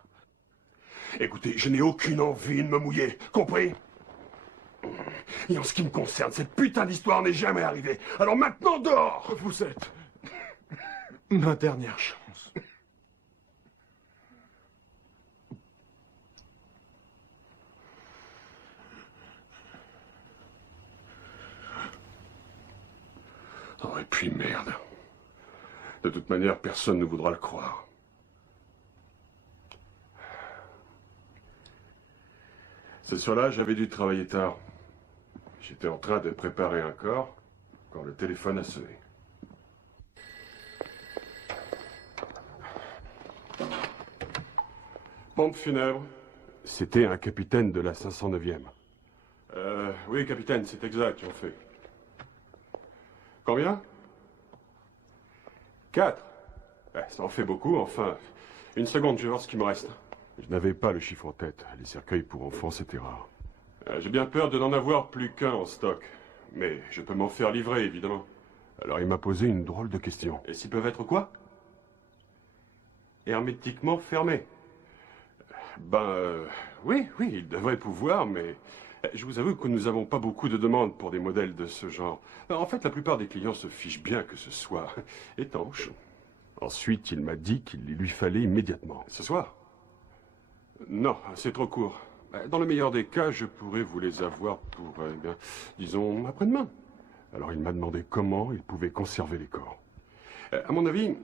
Écoutez, je n'ai aucune envie de me mouiller, compris? Et en ce qui me concerne, cette putain d'histoire n'est jamais arrivée. Alors maintenant, dehors! Vous êtes ma dernière chance. Oh, et puis merde. De toute manière, personne ne voudra le croire. Ce soir-là, j'avais dû travailler tard. J'étais en train de préparer un corps quand le téléphone a sonné. Pompe funèbre. C'était un capitaine de la 509e. Oui, capitaine, c'est exact, en fait. Combien? 4. Ça en fait beaucoup, enfin. Une seconde, je vais voir ce qui me reste. Je n'avais pas le chiffre en tête. Les cercueils pour enfants, c'était rare. J'ai bien peur de n'en avoir plus qu'un en stock. Mais je peux m'en faire livrer, évidemment. Alors il m'a posé une drôle de question. Et s'ils peuvent être quoi? Hermétiquement fermés. Oui, ils devraient pouvoir, mais je vous avoue que nous n'avons pas beaucoup de demandes pour des modèles de ce genre. En fait, la plupart des clients se fichent bien que ce soit étanche. Ensuite, il m'a dit qu'il lui fallait immédiatement. Ce soir? Non, c'est trop court. Dans le meilleur des cas, je pourrais vous les avoir pour, disons, après-demain. Alors il m'a demandé comment il pouvait conserver les corps. À mon avis,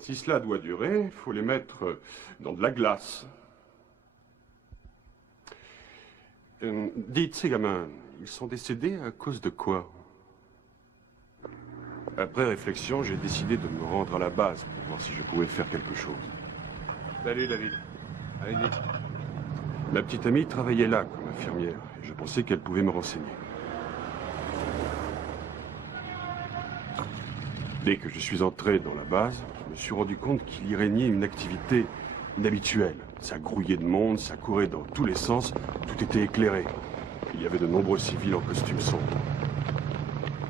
si cela doit durer, il faut les mettre dans de la glace. Dites, ces gamins, ils sont décédés à cause de quoi? Après réflexion, j'ai décidé de me rendre à la base pour voir si je pouvais faire quelque chose. Salut, David. Allez, vite. Ma petite amie travaillait là comme infirmière et je pensais qu'elle pouvait me renseigner. Dès que je suis entré dans la base, je me suis rendu compte qu'il y régnait une activité inhabituelle. Ça grouillait de monde, ça courait dans tous les sens, tout était éclairé. Il y avait de nombreux civils en costume sombre.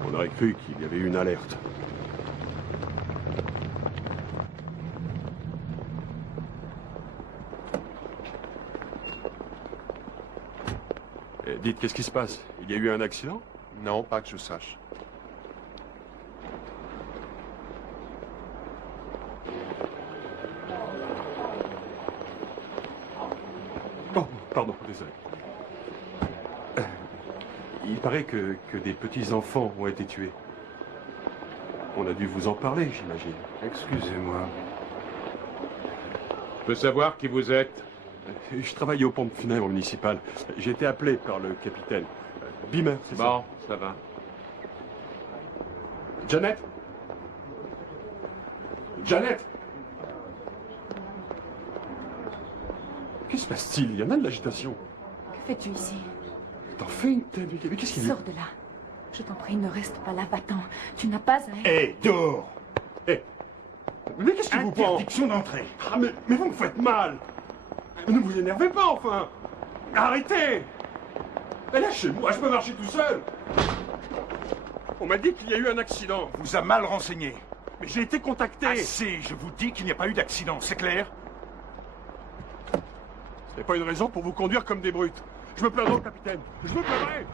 On aurait cru qu'il y avait eu une alerte. Dites, qu'est-ce qui se passe? Il y a eu un accident? Non, pas que je sache. Oh, pardon, désolé. Il paraît que des petits-enfants ont été tués. On a dû vous en parler, j'imagine. Excusez-moi. Je peux savoir qui vous êtes? Je travaille aux pompes funèbres municipales. J'ai été appelé par le capitaine. Beamer, c'est ça? Bon, ça va. Janet? Janet? Qu'est-ce qui se passe-t-il? Il y en a de l'agitation. Que fais-tu ici? T'en fais une tête? Mais qu'est-ce qu'il y a? Sors de là. Je t'en prie, ne reste pas là, va-t'en. Tu n'as pas à... Hé, dehors! Hé! Mais qu'est-ce qui vous prend? Interdiction d'entrée. Ah, mais vous me faites mal! Ne vous énervez pas, enfin! Arrêtez! Lâchez-moi, je peux marcher tout seul! On m'a dit qu'il y a eu un accident. Vous a mal renseigné. Mais j'ai été contacté. Assez, je vous dis qu'il n'y a pas eu d'accident, c'est clair? Ce n'est pas une raison pour vous conduire comme des brutes. Je me plaindrai au capitaine. Je me plaindrai!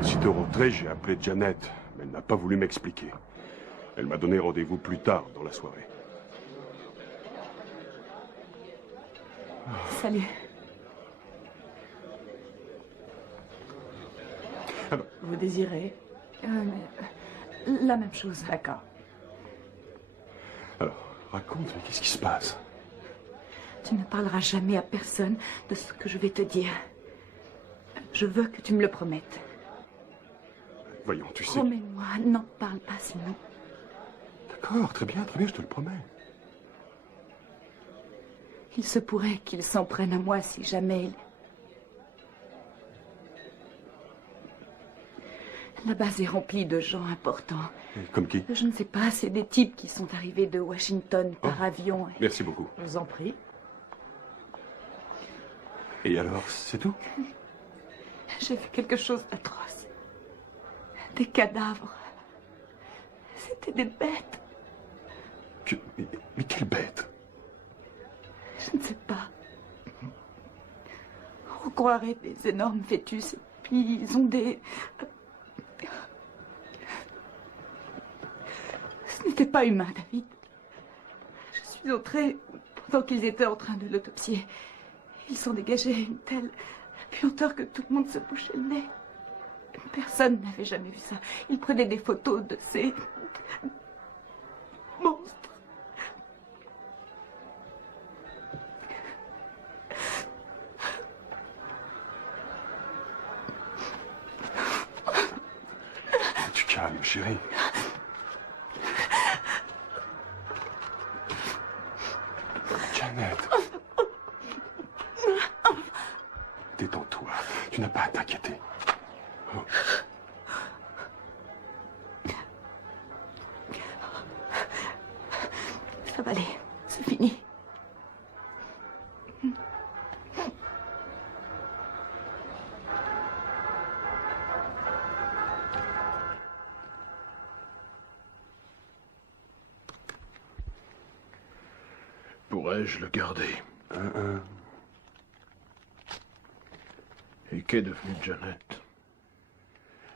Aussitôt rentré, j'ai appelé Janet, mais elle n'a pas voulu m'expliquer. Elle m'a donné rendez-vous plus tard dans la soirée. Salut. Alors, Vous désirez la même chose. D'accord. Alors, raconte, mais qu'est-ce qui se passe? Tu ne parleras jamais à personne de ce que je vais te dire. Je veux que tu me le promettes. Voyons, tu sais... Promets-moi, n'en parle pas sinon. D'accord, très bien, je te le promets. Il se pourrait qu'il s'en prenne à moi si jamais il... La base est remplie de gens importants. Comme qui? Je ne sais pas, c'est des types qui sont arrivés de Washington par avion. Merci beaucoup. Je vous en prie. Et alors, c'est tout? J'ai vu quelque chose d'atroce. Des cadavres. C'était des bêtes. Mais quelle bête? Je ne sais pas. On croirait des énormes fœtus, et puis ils ont des... Ce n'était pas humain, David. Je suis entrée pendant qu'ils étaient en train de l'autopsier. Ils sont dégagés une telle puanteur que tout le monde se bouchait le nez. Personne n'avait jamais vu ça. Ils prenaient des photos de ces monstres. Tu calmes, chérie. Janet. Détends-toi. Tu n'as pas à t'inquiéter. Oh. Ça va aller. C'est fini. Pourrais-je le garder? Et qu'est devenue Janet?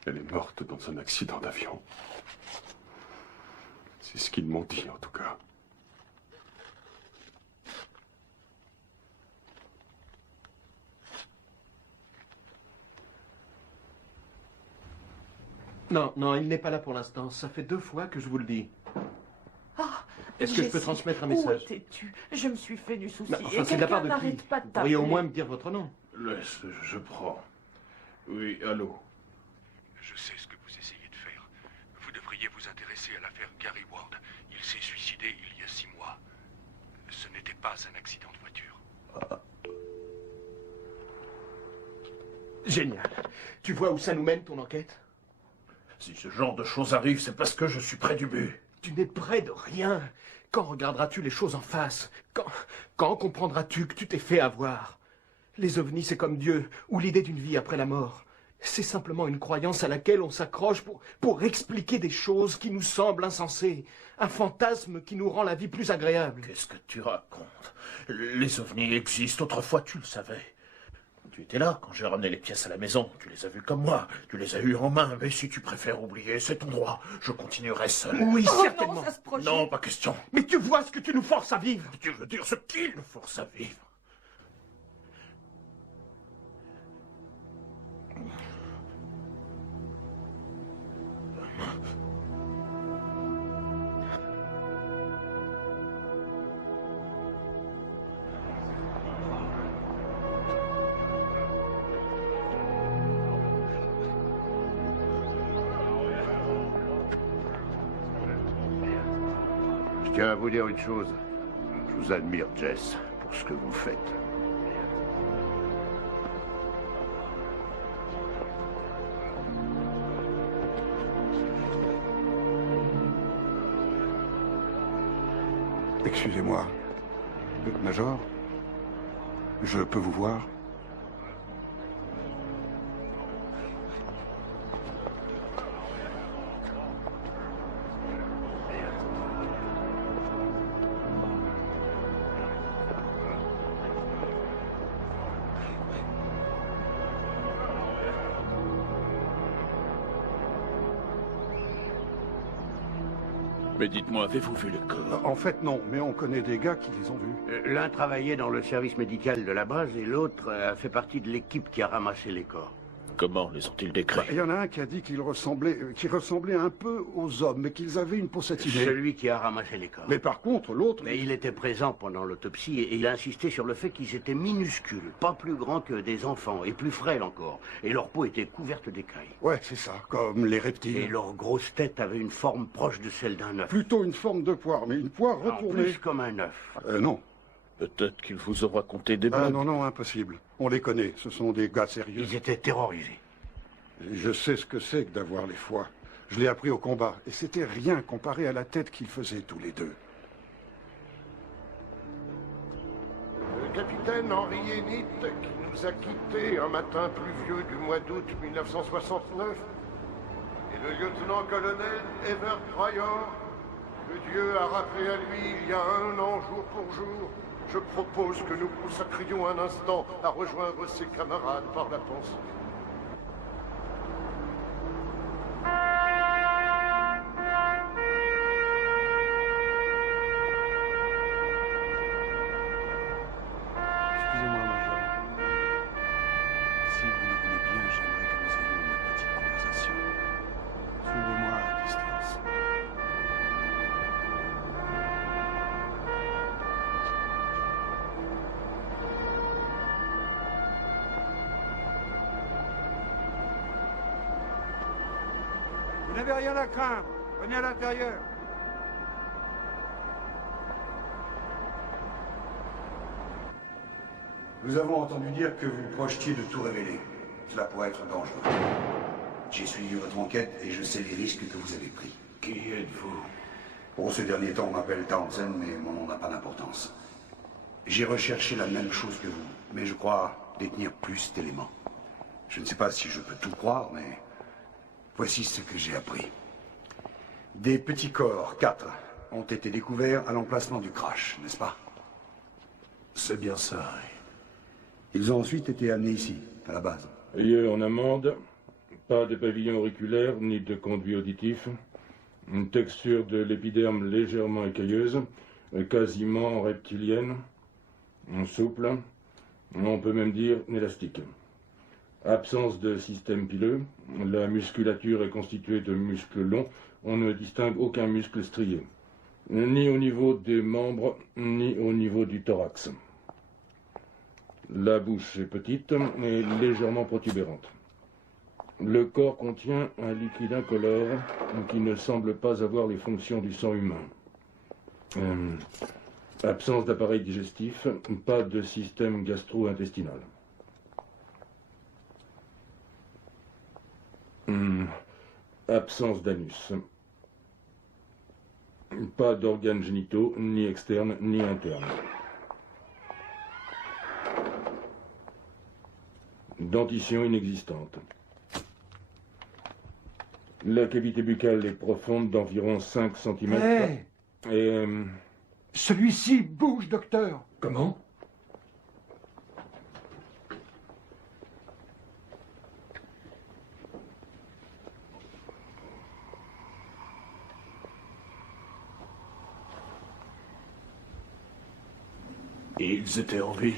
Elle est morte dans un accident d'avion. C'est ce qu'ils m'ont dit, en tout cas. Non, non, il n'est pas là pour l'instant. Ça fait 2 fois que je vous le dis. Ah, Est-ce que je peux transmettre un message? Où étais-tu? Je me suis fait du souci. Bah, enfin, c'est de la part de qui? N'arrête pas de Vous pourriez au t'appeler. moins me dire votre nom. Laisse, je prends. Oui, allô. Je sais ce que vous essayez de faire. Vous devriez vous intéresser à l'affaire Gary Ward. Il s'est suicidé il y a 6 mois. Ce n'était pas un accident de voiture. Génial. Tu vois où ça nous mène, ton enquête? Si ce genre de choses arrive, c'est parce que je suis près du but. Tu n'es près de rien. Quand regarderas-tu les choses en face? Quand comprendras-tu que tu t'es fait avoir? Les ovnis, c'est comme Dieu, ou l'idée d'une vie après la mort. C'est simplement une croyance à laquelle on s'accroche pour expliquer des choses qui nous semblent insensées. Un fantasme qui nous rend la vie plus agréable. Qu'est-ce que tu racontes? Les ovnis existent, autrefois tu le savais. Tu étais là quand j'ai ramené les pièces à la maison. Tu les as vues comme moi. Tu les as eues en main. Mais si tu préfères oublier, c'est ton droit. Je continuerai seul. Oui, Oh, certainement. non, ça se projette. Non, pas question. Mais tu vois ce que tu nous forces à vivre. Tu veux dire ce qu'il nous force à vivre? Je tiens à vous dire une chose. Je vous admire, Jess, pour ce que vous faites. Excusez-moi. Major, je peux vous voir? Mais dites-moi, avez-vous vu le corps? En fait, non, mais on connaît des gars qui les ont vus. L'un travaillait dans le service médical de la base et l'autre a fait partie de l'équipe qui a ramassé les corps. Comment les ont-ils décrits? Il y en a un qui a dit qu'ils ressemblaient un peu aux hommes, mais qu'ils avaient une peau satinée. Celui qui a ramassé les corps. Mais par contre, l'autre... Mais il était présent pendant l'autopsie et il a insisté sur le fait qu'ils étaient minuscules, pas plus grands que des enfants et plus frêles encore. Et leur peau était couverte d'écailles. Ouais, c'est ça, comme les reptiles. Et leur grosse tête avait une forme proche de celle d'un œuf. Plutôt une forme de poire, mais une poire Non, retournée. plus comme un œuf. Non. Peut-être qu'il vous aura conté des blagues. Non, impossible. On les connaît, ce sont des gars sérieux. Ils étaient terrorisés. Je sais ce que c'est que d'avoir les foies. Je l'ai appris au combat, et c'était rien comparé à la tête qu'ils faisaient tous les deux. Le capitaine Henry Enid, qui nous a quittés un matin pluvieux du mois d'août 1969, et le lieutenant-colonel Ever Pryor, que Dieu a rappelé à lui il y a 1 an, jour pour jour, je propose que nous consacrions un instant à rejoindre ses camarades par la pensée. Excusez-moi, Major. Si vous le voulez bien, j'aimerais que nous ayons une petite conversation. Suivez-moi à distance. Vous n'avez rien à craindre. Venez à l'intérieur. Nous avons entendu dire que vous projetiez de tout révéler. Cela pourrait être dangereux. J'ai suivi votre enquête et je sais les risques que vous avez pris. Qui êtes-vous? Pour ce dernier temps, on m'appelle Townsend, mais mon nom n'a pas d'importance. J'ai recherché la même chose que vous, mais je crois détenir plus d'éléments. Je ne sais pas si je peux tout croire, mais voici ce que j'ai appris. Des petits corps, 4, ont été découverts à l'emplacement du crash, n'est-ce pas? C'est bien ça. Ils ont ensuite été amenés ici, à la base. Ayez en amende, pas de pavillon auriculaire ni de conduit auditif, une texture de l'épiderme légèrement écailleuse, quasiment reptilienne, souple, on peut même dire élastique. Absence de système pileux. La musculature est constituée de muscles longs. On ne distingue aucun muscle strié. Ni au niveau des membres, ni au niveau du thorax. La bouche est petite et légèrement protubérante. Le corps contient un liquide incolore qui ne semble pas avoir les fonctions du sang humain. Absence d'appareil digestif, pas de système gastro-intestinal. Absence d'anus. Pas d'organes génitaux, ni externes, ni internes. Dentition inexistante. La cavité buccale est profonde d'environ 5 cm. Hey, et... celui-ci bouge, docteur. Comment? Ils étaient en vie.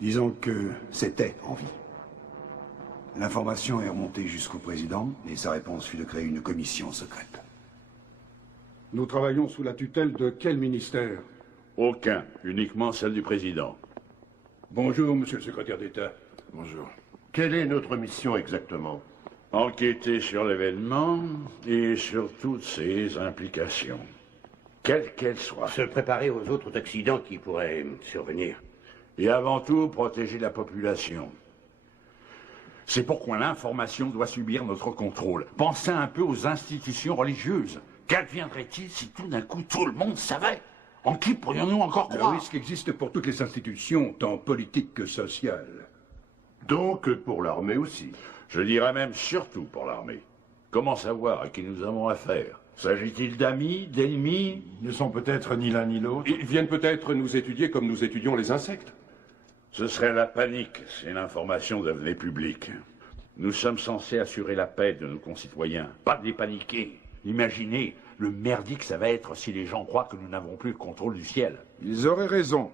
Disons que c'était en vie. L'information est remontée jusqu'au président et sa réponse fut de créer une commission secrète. Nous travaillons sous la tutelle de quel ministère? Aucun, uniquement celle du président. Bonjour, monsieur le secrétaire d'État. Bonjour. Quelle est notre mission exactement? Enquêter sur l'événement et sur toutes ses implications, quelles qu'elles soient. Se préparer aux autres accidents qui pourraient survenir. Et avant tout, protéger la population. C'est pourquoi l'information doit subir notre contrôle. Pensez un peu aux institutions religieuses. Qu'adviendrait-il si tout d'un coup tout le monde savait? En qui pourrions-nous encore croire? Le risque existe pour toutes les institutions, tant politiques que sociales. Donc pour l'armée aussi. Je dirais même surtout pour l'armée. Comment savoir à qui nous avons affaire? S'agit-il d'amis, d'ennemis? Ils ne sont peut-être ni l'un ni l'autre. Ils viennent peut-être nous étudier comme nous étudions les insectes. Ce serait la panique si l'information devenait publique. Nous sommes censés assurer la paix de nos concitoyens, pas de les paniquer. Imaginez le merdique ça va être si les gens croient que nous n'avons plus le contrôle du ciel. Ils auraient raison.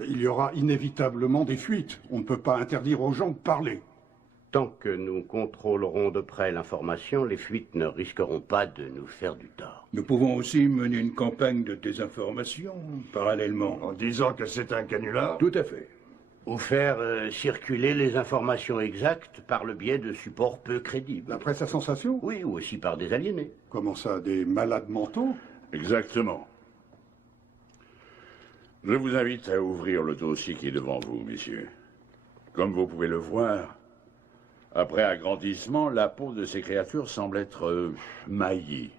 Il y aura inévitablement des fuites. On ne peut pas interdire aux gens de parler. Tant que nous contrôlerons de près l'information, les fuites ne risqueront pas de nous faire du tort. Nous pouvons aussi mener une campagne de désinformation, parallèlement. En disant que c'est un canular? Tout à fait. Ou faire circuler les informations exactes par le biais de supports peu crédibles. La presse à sensation? Oui, ou aussi par des aliénés. Comment ça, des malades mentaux? Exactement. Je vous invite à ouvrir le dossier qui est devant vous, messieurs. Comme vous pouvez le voir, après agrandissement, la peau de ces créatures semble être maillée,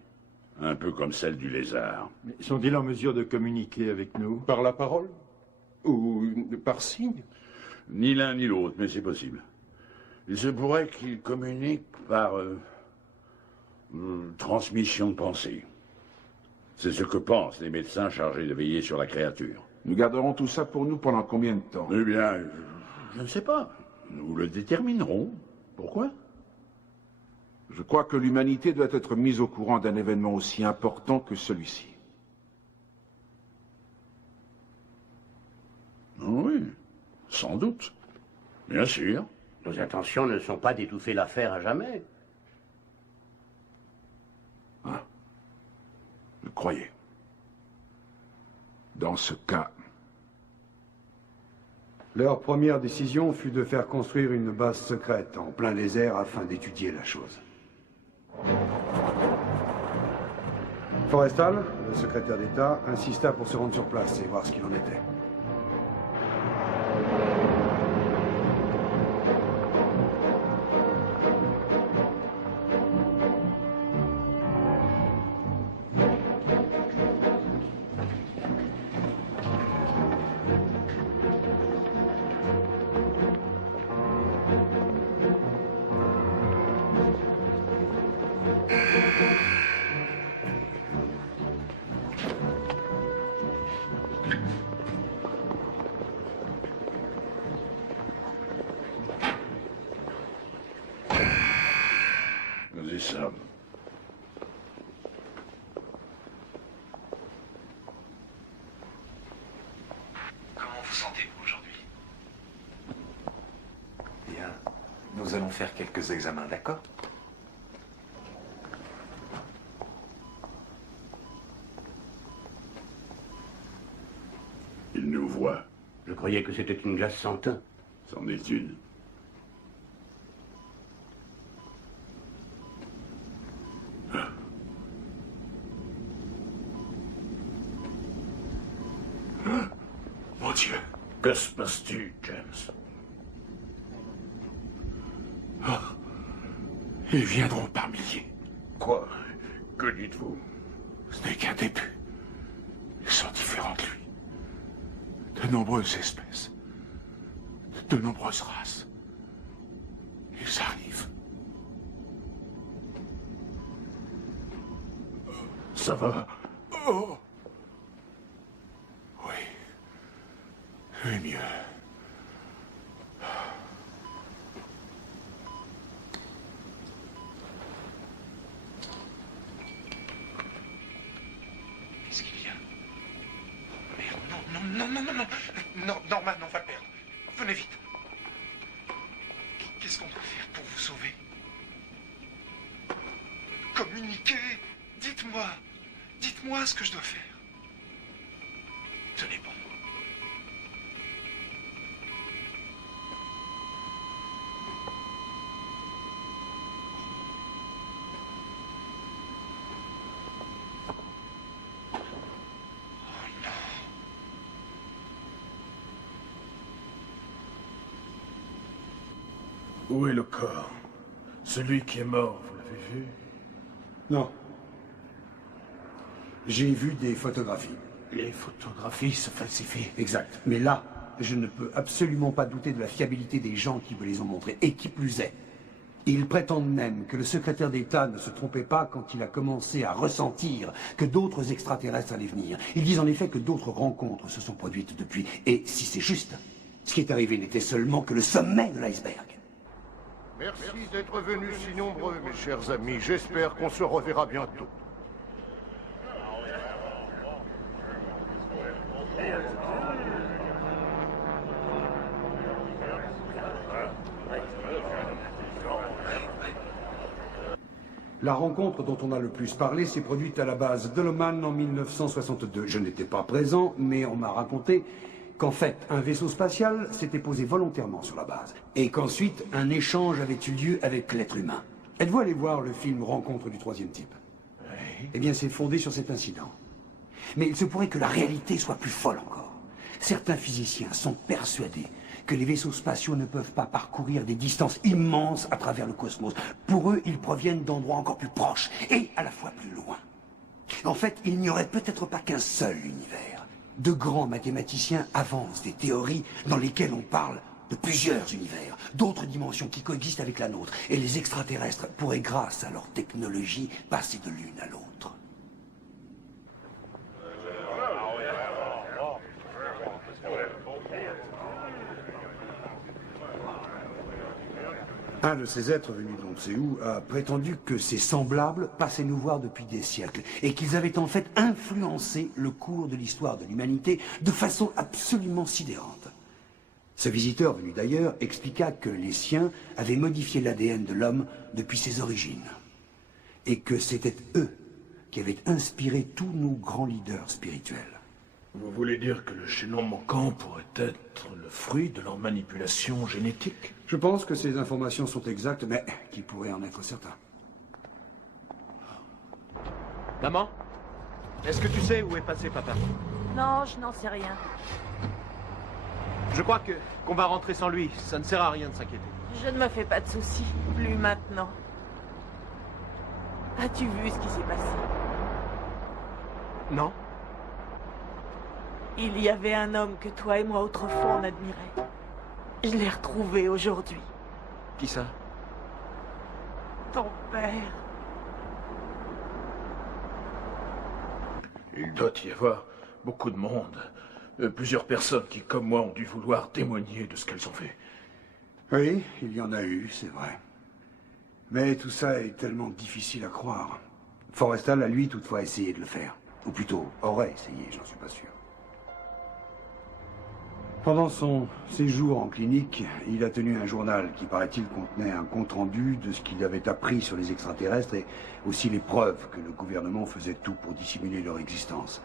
un peu comme celle du lézard. Mais sont-ils en mesure de communiquer avec nous? Par la parole? Ou par signe? Ni l'un ni l'autre, mais c'est possible. Il se pourrait qu'ils communiquent par transmission de pensée. C'est ce que pensent les médecins chargés de veiller sur la créature. Nous garderons tout ça pour nous pendant combien de temps? Eh bien, je ne sais pas. Nous le déterminerons. Pourquoi? Je crois que l'humanité doit être mise au courant d'un événement aussi important que celui-ci. Oui, sans doute. Bien sûr. Nos intentions ne sont pas d'étouffer l'affaire à jamais. Ah, je croyais. Dans ce cas... Leur première décision fut de faire construire une base secrète en plein désert afin d'étudier la chose. Forrestal, le secrétaire d'État, insista pour se rendre sur place et voir ce qu'il en était. allons faire quelques examens, d'accord? Il nous voit. Je croyais que c'était une glace sans teint. C'en est une. Mon Dieu, que se passe-t-il, James? Oh, ils viendront par milliers. Quoi? Que dites-vous? Ce n'est qu'un début. Ils sont différents de lui. De nombreuses espèces. De nombreuses races. Ils arrivent. Ça va? Oh! Oui. Oui, mieux. Qu'est-ce qu'il y a? Merde, non. Non, Norman, on va perdre. Venez vite. Qu'est-ce qu'on doit faire pour vous sauver? Communiquez. Dites-moi. Dites-moi ce que je dois faire. Tenez bon. Où est le corps? Celui qui est mort, vous l'avez vu? Non. J'ai vu des photographies. Les photographies se falsifient. Exact. Mais là, je ne peux absolument pas douter de la fiabilité des gens qui me les ont montrés. Et qui plus est, ils prétendent même que le secrétaire d'État ne se trompait pas quand il a commencé à ressentir que d'autres extraterrestres allaient venir. Ils disent en effet que d'autres rencontres se sont produites depuis. Et si c'est juste, ce qui est arrivé n'était seulement que le sommet de l'iceberg. Merci d'être venus si nombreux, mes chers amis. J'espère qu'on se reverra bientôt. La rencontre dont on a le plus parlé s'est produite à la base Doloman en 1962. Je n'étais pas présent, mais on m'a raconté qu'en fait, un vaisseau spatial s'était posé volontairement sur la base, et qu'ensuite, un échange avait eu lieu avec l'être humain. Êtes-vous allé voir le film Rencontre du troisième type? Oui. Eh bien, c'est fondé sur cet incident. Mais il se pourrait que la réalité soit plus folle encore. Certains physiciens sont persuadés que les vaisseaux spatiaux ne peuvent pas parcourir des distances immenses à travers le cosmos. Pour eux, ils proviennent d'endroits encore plus proches, et à la fois plus loin. En fait, il n'y aurait peut-être pas qu'un seul univers. De grands mathématiciens avancent des théories dans lesquelles on parle de plusieurs univers, d'autres dimensions qui coexistent avec la nôtre, et les extraterrestres pourraient, grâce à leur technologie, passer de l'une à l'autre. Un de ces êtres venus d'on ne sait où a prétendu que ses semblables passaient nous voir depuis des siècles et qu'ils avaient en fait influencé le cours de l'histoire de l'humanité de façon absolument sidérante. Ce visiteur venu d'ailleurs expliqua que les siens avaient modifié l'ADN de l'homme depuis ses origines et que c'était eux qui avaient inspiré tous nos grands leaders spirituels. Vous voulez dire que le chaînon manquant pourrait être le fruit de leur manipulation génétique? Je pense que ces informations sont exactes, mais qui pourrait en être certain. Maman? Est-ce que tu sais où est passé papa? Non, je n'en sais rien. Je crois qu'on va rentrer sans lui. Ça ne sert à rien de s'inquiéter. Je ne me fais pas de soucis. Plus maintenant. As-tu vu ce qui s'est passé? Non. Il y avait un homme que toi et moi autrefois on admirait. Je l'ai retrouvé aujourd'hui. Qui ça? Ton père. Il doit y avoir beaucoup de monde. Plusieurs personnes qui, comme moi, ont dû vouloir témoigner de ce qu'elles ont fait. Oui, il y en a eu, c'est vrai. Mais tout ça est tellement difficile à croire. Forrestal a lui toutefois essayé de le faire. Ou plutôt, aurait essayé, j'en suis pas sûr. Pendant son séjour en clinique, il a tenu un journal qui, paraît-il, contenait un compte-rendu de ce qu'il avait appris sur les extraterrestres et aussi les preuves que le gouvernement faisait tout pour dissimuler leur existence.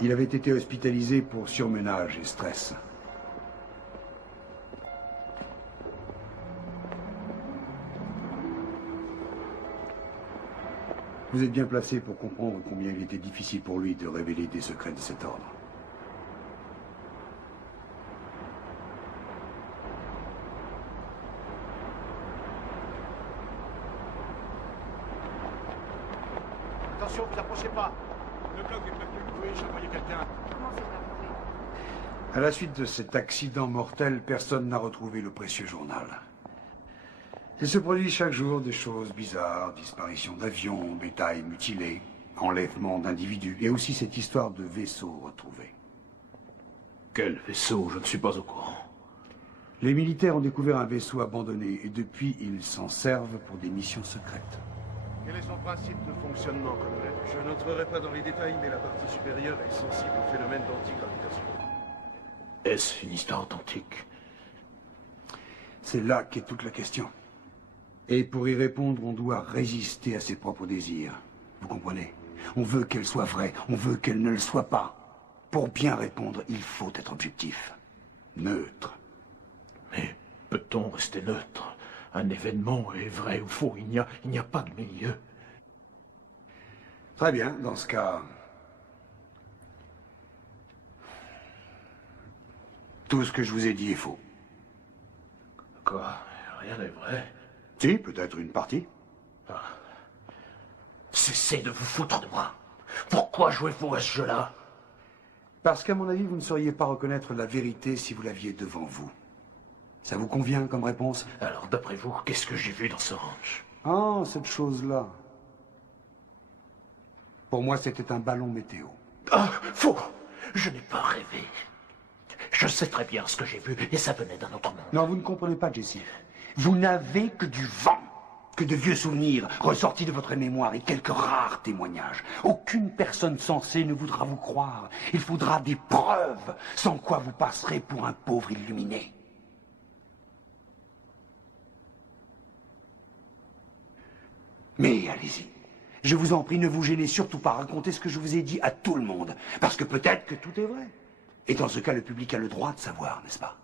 Il avait été hospitalisé pour surmenage et stress. Vous êtes bien placé pour comprendre combien il était difficile pour lui de révéler des secrets de cet ordre. Attention, vous approchez pas. Le bloc est prévenu. Oui, j'ai envoyé quelqu'un. À la suite de cet accident mortel, personne n'a retrouvé le précieux journal. Il se produit chaque jour des choses bizarres, disparitions d'avions, bétail mutilé, enlèvement d'individus, et aussi cette histoire de vaisseau retrouvé. Quel vaisseau? Je ne suis pas au courant. Les militaires ont découvert un vaisseau abandonné, et depuis, ils s'en servent pour des missions secrètes. Quel est son principe de fonctionnement, colonel? Je n'entrerai pas dans les détails, mais la partie supérieure est sensible au phénomène d'antigravitation. Est-ce une histoire authentique? C'est là qu'est toute la question. Et pour y répondre, on doit résister à ses propres désirs. Vous comprenez? On veut qu'elle soit vraie, on veut qu'elle ne le soit pas. Pour bien répondre, il faut être objectif. Neutre. Mais peut-on rester neutre? Un événement est vrai ou faux, il n'y a pas de milieu. Très bien, dans ce cas... Tout ce que je vous ai dit est faux. Quoi? Rien n'est vrai? Si, peut-être une partie. Cessez de vous foutre de moi. Pourquoi jouez-vous à ce jeu-là? Parce qu'à mon avis, vous ne sauriez pas reconnaître la vérité si vous l'aviez devant vous. Ça vous convient comme réponse? Alors, d'après vous, qu'est-ce que j'ai vu dans ce ranch? Ah, cette chose-là. Pour moi, c'était un ballon météo. Ah, faux! Je n'ai pas rêvé. Je sais très bien ce que j'ai vu, et ça venait d'un autre monde. Non, vous ne comprenez pas, Jesse. Vous n'avez que du vent, que de vieux souvenirs ressortis de votre mémoire et quelques rares témoignages. Aucune personne sensée ne voudra vous croire. Il faudra des preuves, sans quoi vous passerez pour un pauvre illuminé. Mais allez-y. Je vous en prie, ne vous gênez surtout pas. Racontez ce que je vous ai dit à tout le monde. Parce que peut-être que tout est vrai. Et dans ce cas, le public a le droit de savoir, n'est-ce pas?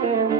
Thank you.